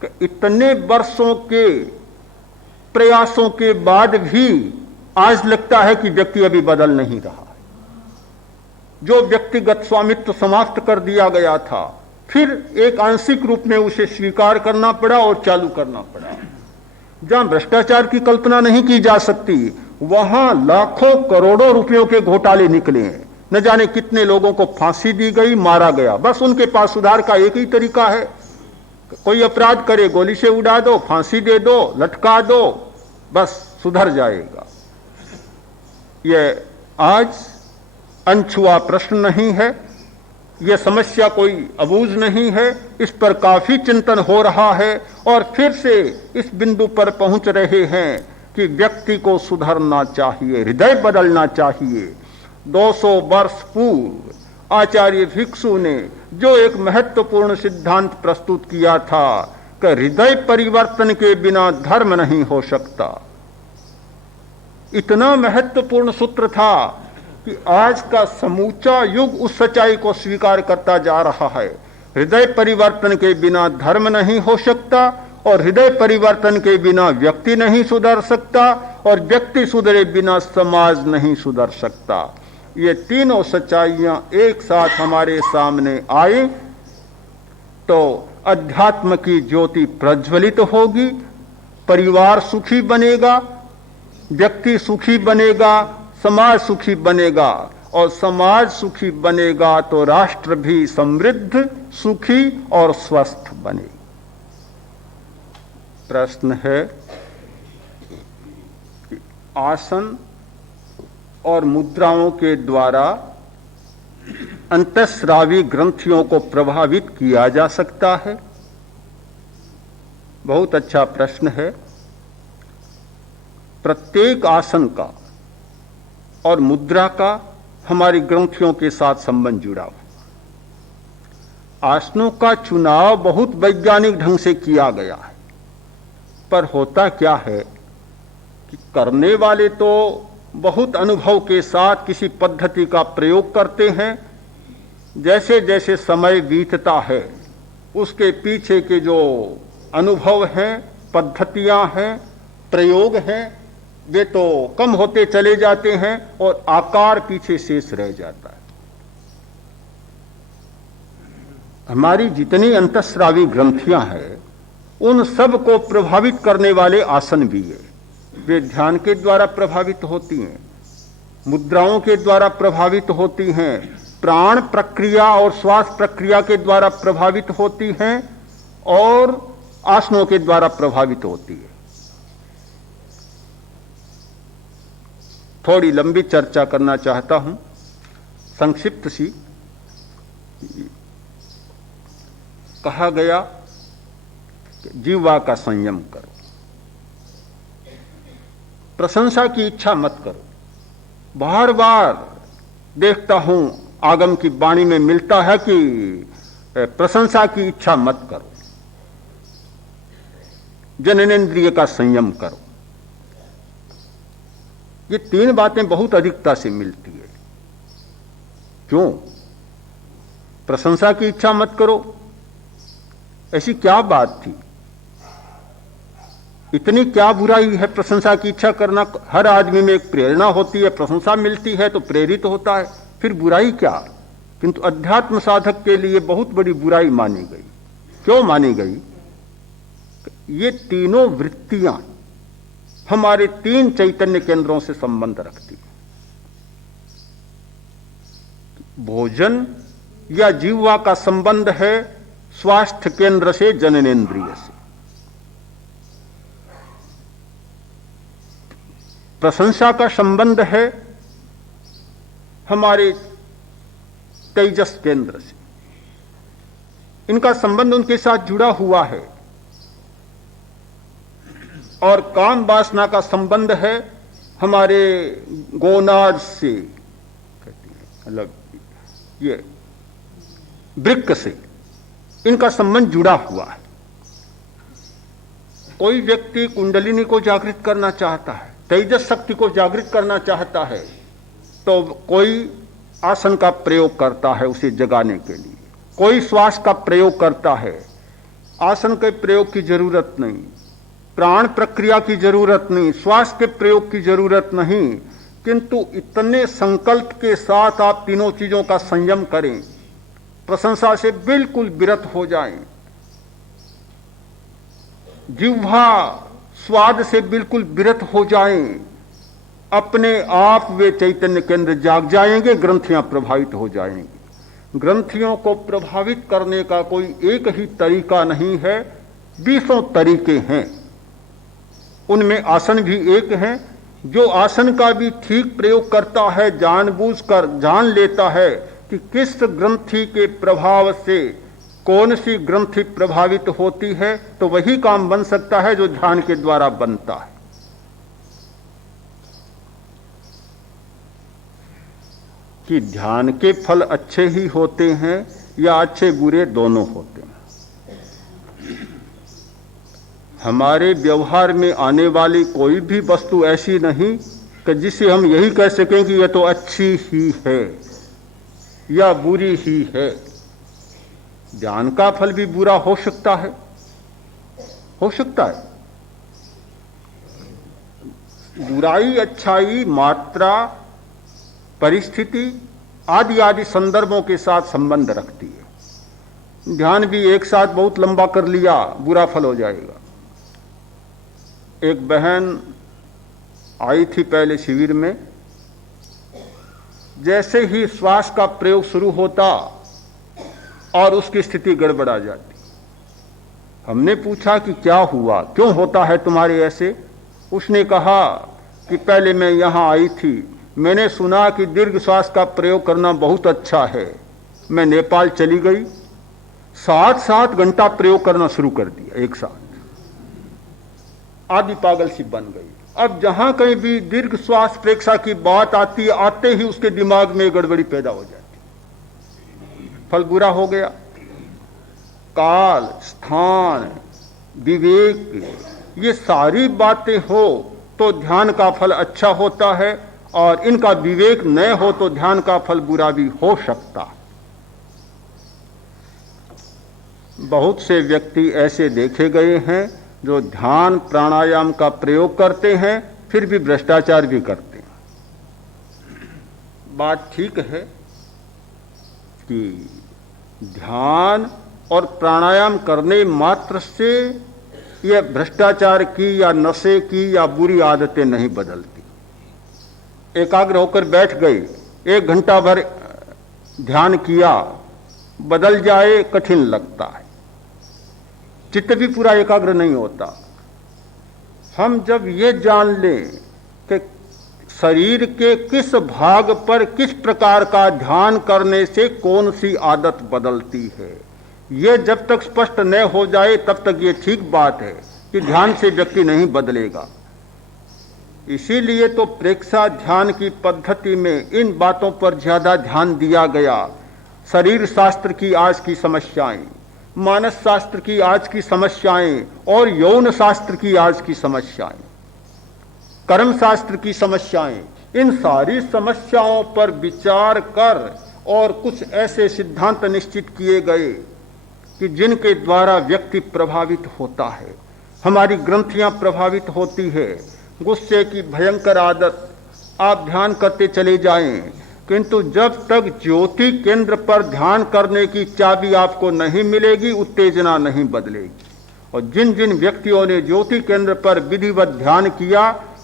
कि इतने वर्षों के प्रयासों के बाद भी आज लगता है कि व्यक्ति अभी बदल नहीं रहा। जो व्यक्तिगत स्वामित्व समाप्त कर दिया गया था, फिर एक आंशिक रूप में उसे स्वीकार करना पड़ा और चालू करना पड़ा। जहां भ्रष्टाचार की कल्पना नहीं की जा सकती वहां लाखों करोड़ों रुपयों के घोटाले निकले हैं। न जाने कितने लोगों को फांसी दी गई, मारा गया। बस उनके पास सुधार का एक ही तरीका है, कोई अपराध करे गोली से उड़ा दो, फांसी दे दो, लटका दो, बस सुधर जाएगा। यह आज अनछुआ प्रश्न नहीं है, यह समस्या कोई अबूझ नहीं है, इस पर काफी चिंतन हो रहा है और फिर से इस बिंदु पर पहुंच रहे हैं कि व्यक्ति को सुधरना चाहिए, हृदय बदलना चाहिए। 200 वर्ष पूर्व आचार्य भिक्षु ने जो एक महत्वपूर्ण सिद्धांत प्रस्तुत किया था कि हृदय परिवर्तन के बिना धर्म नहीं हो सकता, इतना महत्वपूर्ण सूत्र था कि आज का समूचा युग उस सच्चाई को स्वीकार करता जा रहा है। हृदय परिवर्तन के बिना धर्म नहीं हो सकता और हृदय परिवर्तन के बिना व्यक्ति नहीं सुधर सकता और व्यक्ति सुधरे बिना समाज नहीं सुधर सकता। ये तीनों सच्चाइयां एक साथ हमारे सामने आए तो अध्यात्म की ज्योति प्रज्वलित होगी, परिवार सुखी बनेगा, व्यक्ति सुखी बनेगा, समाज सुखी बनेगा और समाज सुखी बनेगा तो राष्ट्र भी समृद्ध, सुखी और स्वस्थ बनेगा। प्रश्न है कि आसन और मुद्राओं के द्वारा अंतःस्रावी ग्रंथियों को प्रभावित किया जा सकता है। बहुत अच्छा प्रश्न है। प्रत्येक आसन का और मुद्रा का हमारी ग्रंथियों के साथ संबंध जुड़ा हुआ। आसनों का चुनाव बहुत वैज्ञानिक ढंग से किया गया है, पर होता क्या है कि करने वाले तो बहुत अनुभव के साथ किसी पद्धति का प्रयोग करते हैं। जैसे जैसे समय बीतता है उसके पीछे के जो अनुभव हैं, पद्धतियां हैं, प्रयोग हैं, वे तो कम होते चले जाते हैं और आकार पीछे शेष रह जाता है। हमारी जितनी अंतःस्रावी ग्रंथियां हैं उन सब को प्रभावित करने वाले आसन भी है। वे ध्यान के द्वारा प्रभावित होती हैं, मुद्राओं के द्वारा प्रभावित होती हैं, प्राण प्रक्रिया और श्वास प्रक्रिया के द्वारा प्रभावित होती हैं और आसनों के द्वारा प्रभावित होती है। थोड़ी लंबी चर्चा करना चाहता हूं, संक्षिप्त सी। कहा गया कि जीवा का संयम करो, प्रशंसा की इच्छा मत करो। बार बार देखता हूं आगम की वाणी में मिलता है कि प्रशंसा की इच्छा मत करो, जननेन्द्रिय का संयम करो। ये तीन बातें बहुत अधिकता से मिलती है। क्यों? प्रशंसा की इच्छा मत करो, ऐसी क्या बात थी? इतनी क्या बुराई है प्रशंसा की इच्छा करना? हर आदमी में एक प्रेरणा होती है, प्रशंसा मिलती है तो प्रेरित होता है, फिर बुराई क्या? किंतु अध्यात्म साधक के लिए बहुत बड़ी बुराई मानी गई। क्यों मानी गई? ये तीनों वृत्तियां हमारे तीन चैतन्य केंद्रों से संबंध रखती हैं। भोजन या जीवा का संबंध है स्वास्थ्य केंद्र से, जननेन्द्रिय से। प्रशंसा का संबंध है हमारे तेजस केंद्र से। इनका संबंध उनके साथ जुड़ा हुआ है। और काम वासना का संबंध है हमारे गोनाड से, अलग ये वृक्क से। इनका संबंध जुड़ा हुआ है। कोई व्यक्ति कुंडलिनी को जागृत करना चाहता है, तेजस शक्ति को जागृत करना चाहता है, तो कोई आसन का प्रयोग करता है उसे जगाने के लिए, कोई श्वास का प्रयोग करता है। आसन के प्रयोग की जरूरत नहीं, प्राण प्रक्रिया की जरूरत नहीं, श्वास के प्रयोग की जरूरत नहीं, किंतु इतने संकल्प के साथ आप तीनों चीजों का संयम करें, प्रशंसा से बिल्कुल विरत हो जाएं, जिह्वा स्वाद से बिल्कुल विरत हो जाएं, अपने आप वे चैतन्य केंद्र जाग जाएंगे, ग्रंथियां प्रभावित हो जाएंगी। ग्रंथियों को प्रभावित करने का कोई एक ही तरीका नहीं है, 20 तरीके हैं। उनमें आसन भी एक है। जो आसन का भी ठीक प्रयोग करता है, जानबूझकर जान लेता है कि किस ग्रंथि के प्रभाव से कौन सी ग्रंथि प्रभावित होती है, तो वही काम बन सकता है जो ध्यान के द्वारा बनता है। कि ध्यान के फल अच्छे ही होते हैं या अच्छे बुरे दोनों होते हैं। हमारे व्यवहार में आने वाली कोई भी वस्तु ऐसी नहीं कि जिसे हम यही कह सकें कि यह तो अच्छी ही है या बुरी ही है। ध्यान का फल भी बुरा हो सकता है, हो सकता है। बुराई अच्छाई मात्रा परिस्थिति आदि आदि संदर्भों के साथ संबंध रखती है। ध्यान भी एक साथ बहुत लंबा कर लिया बुरा फल हो जाएगा। एक बहन आई थी पहले शिविर में, जैसे ही श्वास का प्रयोग शुरू होता और उसकी स्थिति गड़बड़ा जाती। हमने पूछा कि क्या हुआ, क्यों होता है तुम्हारे ऐसे? उसने कहा कि पहले मैं यहां आई थी, मैंने सुना कि दीर्घ श्वास का प्रयोग करना बहुत अच्छा है। मैं नेपाल चली गई, 7-7 घंटा प्रयोग करना शुरू कर दिया एक साथ। आदि पागल सी बन गई। अब जहां कहीं भी दीर्घ श्वास प्रेक्षा की बात आती है, आते ही उसके दिमाग में गड़बड़ी पैदा हो जाती, फल बुरा हो गया। काल स्थान विवेक ये सारी बातें हो तो ध्यान का फल अच्छा होता है, और इनका विवेक न हो तो ध्यान का फल बुरा भी हो सकता। बहुत से व्यक्ति ऐसे देखे गए हैं जो ध्यान प्राणायाम का प्रयोग करते हैं फिर भी भ्रष्टाचार भी करते हैं। बात ठीक है कि ध्यान और प्राणायाम करने मात्र से यह भ्रष्टाचार की या नशे की या बुरी आदतें नहीं बदलती। एकाग्र होकर बैठ गए, 1 घंटा भर ध्यान किया बदल जाए कठिन लगता है, चित्त भी पूरा एकाग्र नहीं होता। हम जब ये जान लें कि शरीर के किस भाग पर किस प्रकार का ध्यान करने से कौन सी आदत बदलती है, ये जब तक स्पष्ट न हो जाए तब तक ये ठीक बात है कि ध्यान से व्यक्ति नहीं बदलेगा। इसीलिए तो प्रेक्षा ध्यान की पद्धति में इन बातों पर ज्यादा ध्यान दिया गया। शरीर शास्त्र की आज की समस्याएं, मानस शास्त्र की आज की समस्याएं और यौन शास्त्र की आज की समस्याएं, कर्म शास्त्र की समस्याएं, इन सारी समस्याओं पर विचार कर और कुछ ऐसे सिद्धांत निश्चित किए गए कि जिनके द्वारा व्यक्ति प्रभावित होता है, हमारी ग्रंथियां प्रभावित होती है। गुस्से की भयंकर आदत आप ध्यान करते चले जाएं, किंतु जब तक ज्योति केंद्र पर ध्यान करने की चाबी आपको नहीं मिलेगी, उत्तेजना नहीं बदलेगी। और जिन जिन व्यक्तियों ने ज्योति केंद्र पर विधिवत ध्यान किया,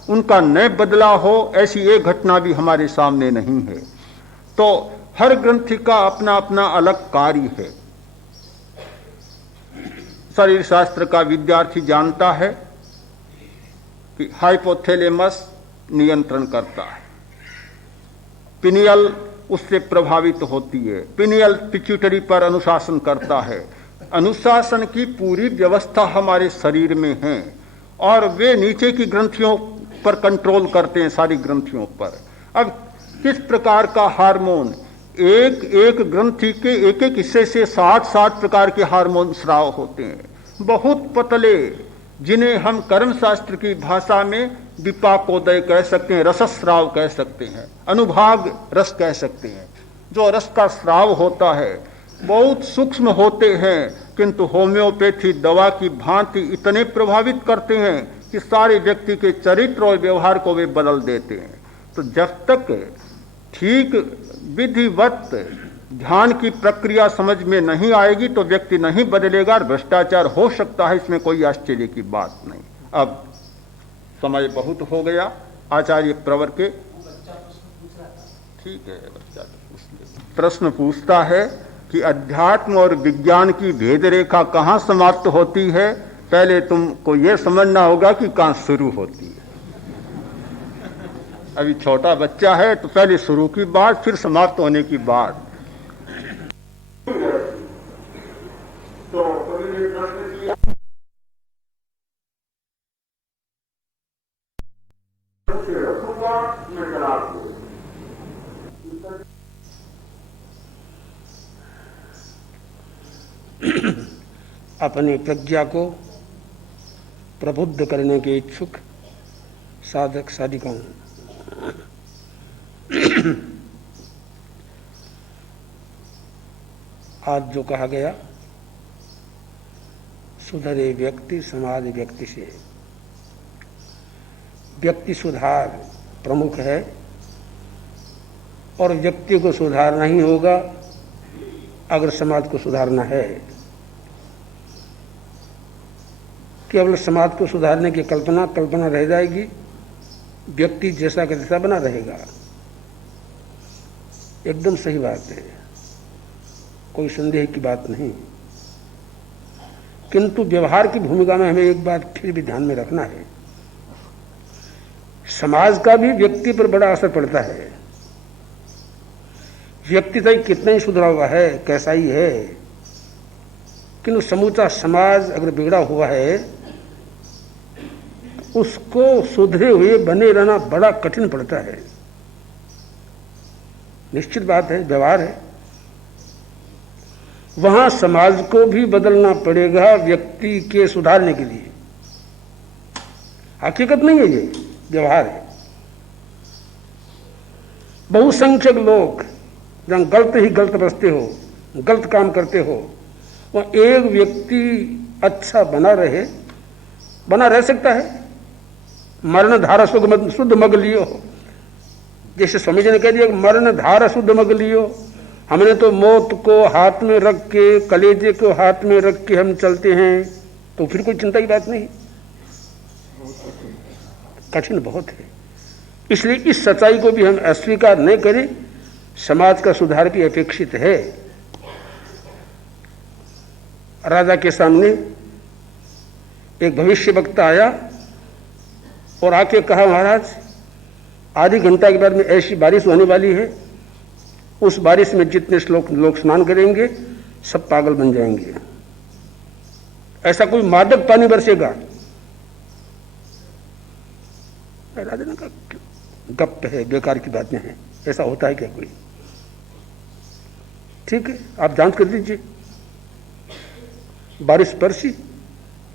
उनका न बदला हो, ऐसी एक घटना भी हमारे सामने नहीं है। तो हर ग्रंथि का अपना अपना अलग कार्य है। शरीर शास्त्र का विद्यार्थी जानता है कि हाइपोथैलेमस नियंत्रण करता है, पिनियल उससे प्रभावित होती है, पिनियल पिट्यूटरी पर अनुशासन करता है। अनुशासन की पूरी व्यवस्था हमारे शरीर में है और वे नीचे की ग्रंथियों पर कंट्रोल करते हैं, सारी ग्रंथियों पर। अब किस प्रकार का हार्मोन, एक एक ग्रंथि के एक एक हिस्से से 60 प्रकार के हार्मोन स्राव होते हैं, बहुत पतले, जिन्हें हम कर्म शास्त्र की भाषा में विपाकोदय कह सकते हैं, रसस्राव कह सकते हैं, अनुभाग रस कह सकते हैं। जो रस का स्राव होता है बहुत सूक्ष्म होते हैं, किंतु होम्योपैथी दवा की भांति इतने प्रभावित करते हैं कि सारे व्यक्ति के चरित्र और व्यवहार को वे बदल देते हैं। तो जब तक ठीक विधिवत ध्यान की प्रक्रिया समझ में नहीं आएगी तो व्यक्ति नहीं बदलेगा और भ्रष्टाचार हो सकता है, इसमें कोई आश्चर्य की बात नहीं। अब समय बहुत हो गया, आचार्य प्रवर के ठीक है, बच्चा प्रश्न पूछता है कि अध्यात्म और विज्ञान की भेद रेखा कहाँ समाप्त होती है। पहले तुमको यह समझना होगा कि कहाँ शुरू होती है। अभी छोटा बच्चा है तो पहले शुरू की बात, फिर समाप्त होने की बात। तो अपनी प्रज्ञा को प्रबुद्ध करने के इच्छुक साधक साधिकाओं, आज जो कहा गया, सुधरे व्यक्ति समाज व्यक्ति से, व्यक्ति सुधार प्रमुख है और व्यक्ति को सुधारना ही होगा अगर समाज को सुधारना है। केवल समाज को सुधारने की कल्पना रह जाएगी, व्यक्ति जैसा का तैसा बना रहेगा। एकदम सही बात है, कोई संदेह की बात नहीं। किंतु व्यवहार की भूमिका में हमें एक बात फिर भी ध्यान में रखना है, समाज का भी व्यक्ति पर बड़ा असर पड़ता है। व्यक्ति चाहे कितना ही सुधरा हुआ है, कैसा ही है, किंतु समूचा समाज अगर बिगड़ा हुआ है, उसको सुधरे हुए बने रहना बड़ा कठिन पड़ता है। निश्चित बात है, व्यवहार है, वहां समाज को भी बदलना पड़ेगा व्यक्ति के सुधारने के लिए। हकीकत नहीं है, ये व्यवहार है। बहुसंख्यक लोग जहां गलत ही गलत बसते हो, गलत काम करते हो, वह एक व्यक्ति अच्छा बना रह सकता है। मरण धारा शुद्ध मग लियो, जैसे स्वामी जी ने कह दिया, मरण धारा शुद्ध मग लियो। हमने तो मौत को हाथ में रख के, कलेजे को हाथ में रख के हम चलते हैं, तो फिर कोई चिंता की बात नहीं। कठिन बहुत है, इसलिए इस सच्चाई को भी हम अस्वीकार नहीं करें। समाज का सुधार भी अपेक्षित है। राजा के सामने एक भविष्य वक्ता आया और आके कहा, महाराज आधी घंटा के बाद में ऐसी बारिश होने वाली है, उस बारिश में जितने लोग स्नान करेंगे सब पागल बन जाएंगे। ऐसा कोई मादक पानी बरसेगा? राजा ने कहा, गप है, बेकार की बातें हैं, ऐसा होता है क्या कोई? ठीक है, आप जांच कर लीजिए। बारिश बरसी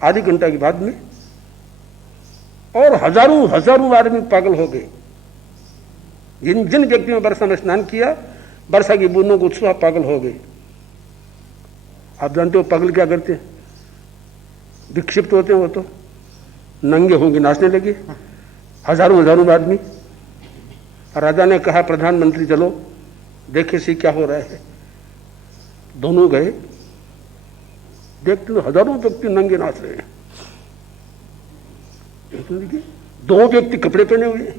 आधे घंटा के बाद में और हजारों आदमी पागल हो गए। जिन व्यक्तियों ने वर्षा में स्नान किया, वर्षा की बूंदों को छुआ, पागल हो गए। आप जानते हो पागल क्या करते हैं? विक्षिप्त होते हैं, वो तो नंगे होंगे नाचने लगे, हजारों आदमी। राजा ने कहा, प्रधानमंत्री चलो देखे सी क्या हो रहा है। दोनों गए, देखते तो हजारों व्यक्ति नंगे नाच रहे हैं। दो व्यक्ति कपड़े पहने हुए हैं,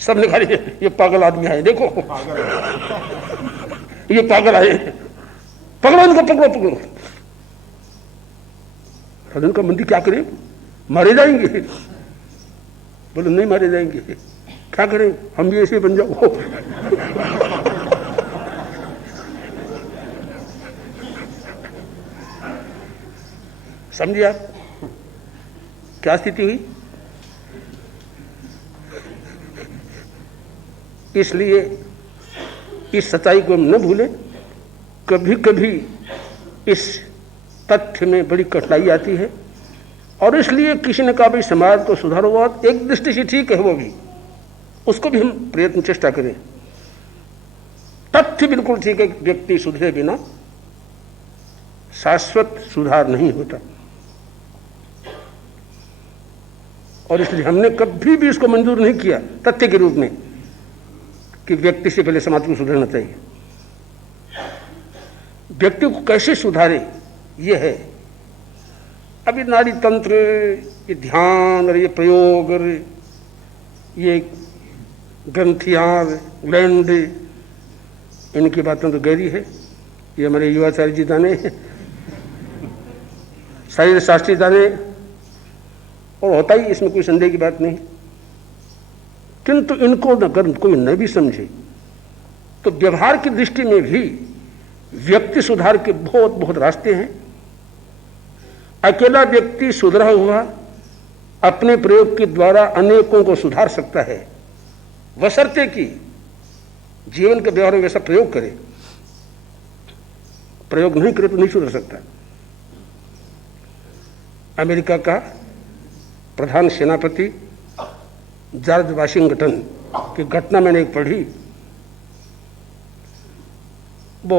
सब ने कहा ये पागल आदमी आए, देखो ये पागल आए, पकड़ो इनको, पकड़ो। सदन का मंत्री क्या करे? मारे जाएंगे? बोले नहीं मारे जाएंगे, क्या करें, हम भी ऐसे बन जाओ। समझिए आप क्या स्थिति हुई? इसलिए इस सच्चाई को हम न भूलें। कभी कभी इस तथ्य में बड़ी कठिनाई आती है और इसलिए किसी ने कहा भाई समाज को सुधारो, बात एक दृष्टि से ठीक है, वो भी उसको भी हम प्रयत्न चेष्टा करें। तथ्य बिल्कुल ठीक है, व्यक्ति सुधरे बिना शाश्वत सुधार नहीं होता और इसलिए हमने कभी भी इसको मंजूर नहीं किया तथ्य के रूप में कि व्यक्ति से पहले समाज को सुधारना चाहिए। व्यक्ति को कैसे सुधारे ये है। अभी नाड़ी तंत्र, ये ध्यान और ये प्रयोग और ये ग्रंथियां, ग्लैंड, इनकी बातें तो गहरी है। ये हमारे युवाचार्य जी जाने, शरीर शास्त्री जाने, और होता ही, इसमें कोई संदेह की बात नहीं। किंतु इनको अगर कोई न भी समझे तो व्यवहार की दृष्टि में भी व्यक्ति सुधार के बहुत बहुत रास्ते हैं। अकेला व्यक्ति सुधरा हुआ अपने प्रयोग के द्वारा अनेकों को सुधार सकता है, बशर्ते कि जीवन के व्यवहार में वैसा प्रयोग करे। प्रयोग नहीं करे तो नहीं सुधर सकता। अमेरिका का प्रधान सेनापति जॉर्ज वाशिंगटन की घटना मैंने एक पढ़ी। वो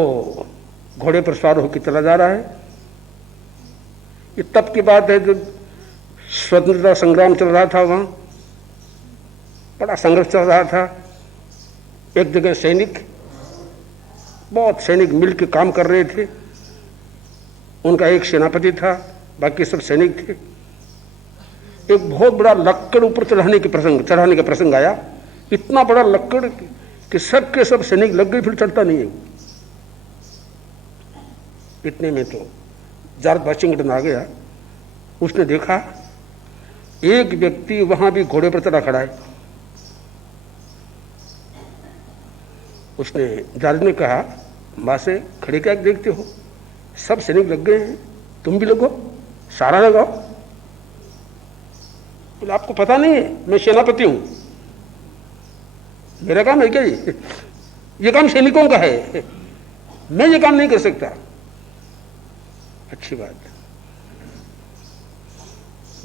घोड़े पर सवार होकर चला जा रहा है। ये तब की बात है जब स्वतंत्रता संग्राम चल रहा था, वहां बड़ा संघर्ष चल रहा था। एक जगह सैनिक, बहुत सैनिक मिल के काम कर रहे थे। उनका एक सेनापति था, बाकी सब सैनिक थे। एक बहुत बड़ा लक्कड़ ऊपर चढ़ाने का प्रसंग आया। इतना बड़ा लक्कड़ कि सब के सब सैनिक लग गए, फिर चढ़ता नहीं है। इतने में तो जॉर्ज वाशिंगटन आ गया। उसने देखा एक व्यक्ति वहां भी घोड़े पर चढ़ा खड़ा है। उसने जॉर्ज ने कहा, मां से खड़े क्या देखते हो, सब सैनिक लग गए हैं, तुम भी लगो, सारा लगाओ। बोले आपको पता नहीं है मैं सेनापति हूं, मेरा काम है क्या ये काम सैनिकों का है, मैं ये काम नहीं कर सकता। अच्छी बात।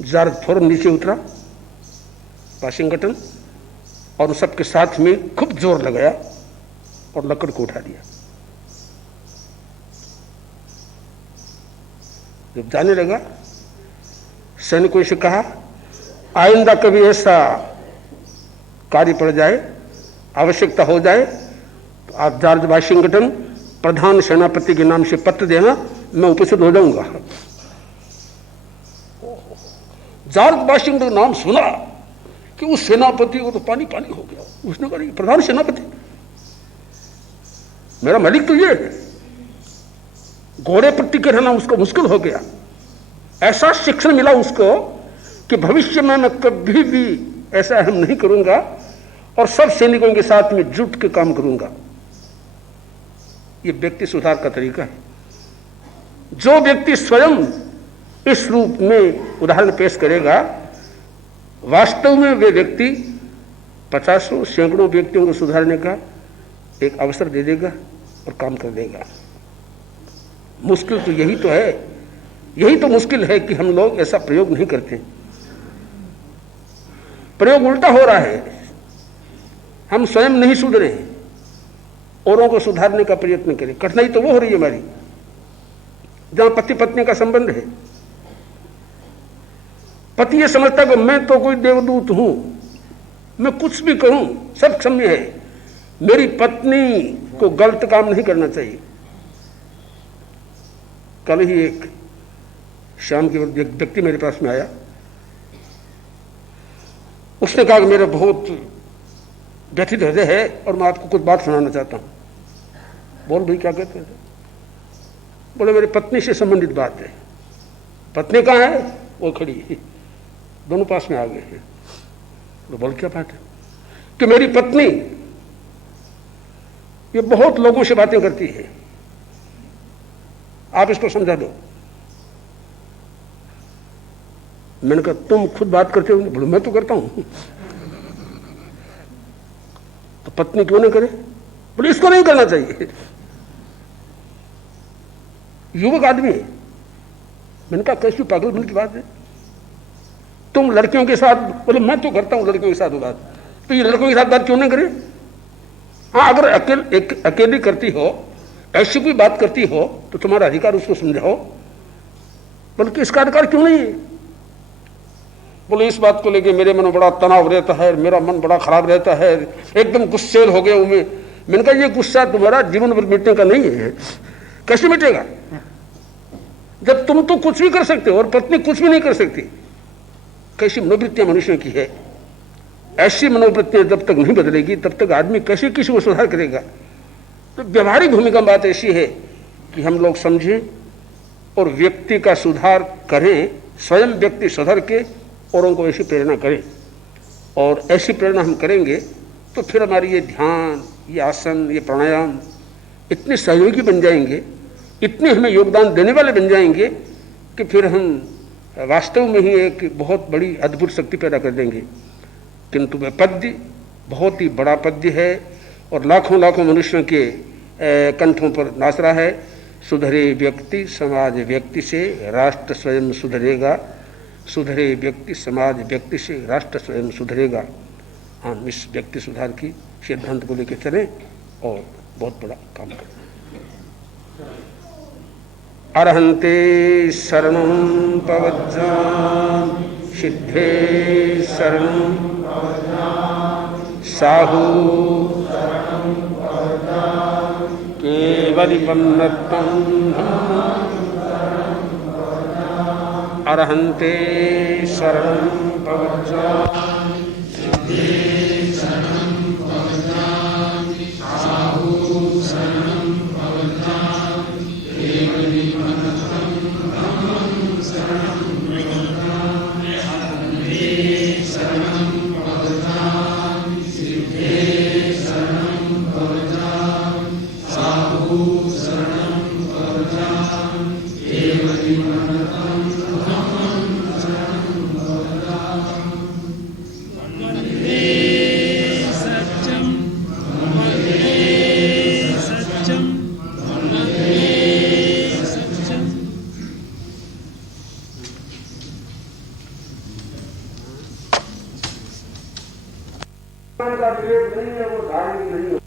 जॉर्ज फौरन नीचे उतरा, वाशिंगटन, और सबके साथ में खूब जोर लगाया और लकड़ को उठा दिया। जब जाने लगा, सैनिकों से कहा, आइंदा कभी ऐसा कार्य पड़ जाए, आवश्यकता हो जाए, तो आप जॉर्ज वाशिंगटन प्रधान सेनापति के नाम से पत्र देना, मैं उपस्थित हो जाऊंगा। जॉर्ज वाशिंगटन नाम सुना, कि उस सेनापति को तो पानी पानी हो गया। उसने कहा प्रधान सेनापति, मेरा मालिक तो ये है, घोड़े पर टिके रहना उसको मुश्किल हो गया। ऐसा शिक्षण मिला उसको कि भविष्य में मैं कभी भी ऐसा अहम नहीं करूंगा और सब सैनिकों के साथ में जुट के काम करूंगा। ये व्यक्ति सुधार का तरीका है। जो व्यक्ति स्वयं इस रूप में उदाहरण पेश करेगा, वास्तव में वे व्यक्ति 50 सैकड़ों व्यक्तियों को सुधारने का एक अवसर दे देगा और काम कर देगा। मुश्किल तो यही तो है, यही तो मुश्किल है कि हम लोग ऐसा प्रयोग नहीं करते। प्रयोग उल्टा हो रहा है, हम स्वयं नहीं सुधरे, औरों को सुधारने का प्रयत्न करें। कठिनाई तो वो हो रही है हमारी, जहां पति पत्नी का संबंध है। पति ये समझता है कि मैं तो कोई देवदूत हूं, मैं कुछ भी करूं सब क्षम्य है, मेरी पत्नी को गलत काम नहीं करना चाहिए। कल ही एक शाम के वक्त एक व्यक्ति मेरे पास में आया, उसने कहा कि मेरा बहुत व्यथित हृदय है और मैं आपको कुछ बात सुनाना चाहता हूं। बोल भाई क्या कहते हैं? बोले मेरी पत्नी से संबंधित बात है। पत्नी कहाँ है? वो खड़ी है, दोनों पास में आ गए हैं। तो बोल क्या बात है? कि मेरी पत्नी ये बहुत लोगों से बातें करती है, आप इसको समझा दो। मैंने कहा तुम खुद बात करते हो? बोले मैं तो करता हूं। तो पत्नी क्यों नहीं करे? बोले इसको नहीं करना चाहिए, युवक आदमी है। मैंने कहा कैसी पागलपन की बात है, तुम लड़कियों के साथ? बोले मैं तो करता हूं लड़कियों के साथ बात। तो ये लड़कों के साथ बात क्यों नहीं करे? हाँ, अगर अकेली करती हो, ऐसी कोई बात करती हो तो तुम्हारा अधिकार उसको समझाओ, बल्कि इसका अधिकार क्यों नहीं है? बोले इस बात को लेके मेरे मन में बड़ा तनाव रहता है, मेरा मन बड़ा खराब रहता है, एकदम गुस्सेल हो गया हूं मैं। मैंने कहा ये गुस्सा तुम्हारा जीवन भर मिटने का नहीं है। कैसे मिटेगा जब तुम तो कुछ भी कर सकते हो और पत्नी कुछ भी नहीं कर सकती? कैसी मनोवृत्तियां मनुष्य की है। ऐसी मनोवृत्तियां जब तक नहीं बदलेगी तब तक आदमी कैसे किसी को सुधार करेगा? तो व्यवहारिक भूमिका में बात ऐसी है कि हम लोग समझें और व्यक्ति का सुधार करें, स्वयं व्यक्ति सुधर के औरों को ऐसी प्रेरणा करें। और ऐसी प्रेरणा हम करेंगे तो फिर हमारी ये ध्यान, ये आसन, ये प्राणायाम इतने सहयोगी बन जाएंगे, इतने हमें योगदान देने वाले बन जाएंगे कि फिर हम वास्तव में ही एक बहुत बड़ी अद्भुत शक्ति पैदा कर देंगे। किंतु वह पद्य बहुत ही बड़ा पद्य है और लाखों लाखों मनुष्यों के कंठों पर नाच रहा है। सुधरे व्यक्ति समाज व्यक्ति से राष्ट्र स्वयं सुधरेगा, सुधरे व्यक्ति समाज व्यक्ति से राष्ट्र स्वयं सुधरेगा। हम इस व्यक्ति सुधार की सिद्धांत को लेकर चलें और बहुत बड़ा काम करें। अरहंते शरणं पवज्जामि सिद्धे शरणं साहू केवलिपन्नतं अरहंते शरणं पवज्जामि सिद्धे शरणं पवज्जामि साहू शरणं पवज्जामि केवलिपन्नतं शरणं पवज्जामि अरहंते शरणं पवज्जामि सिद्धे शरणं पवज्जामि साहू शरणं पवज्जामि केवलिपन्नतं नहीं है, वो धार्मिक नहीं है।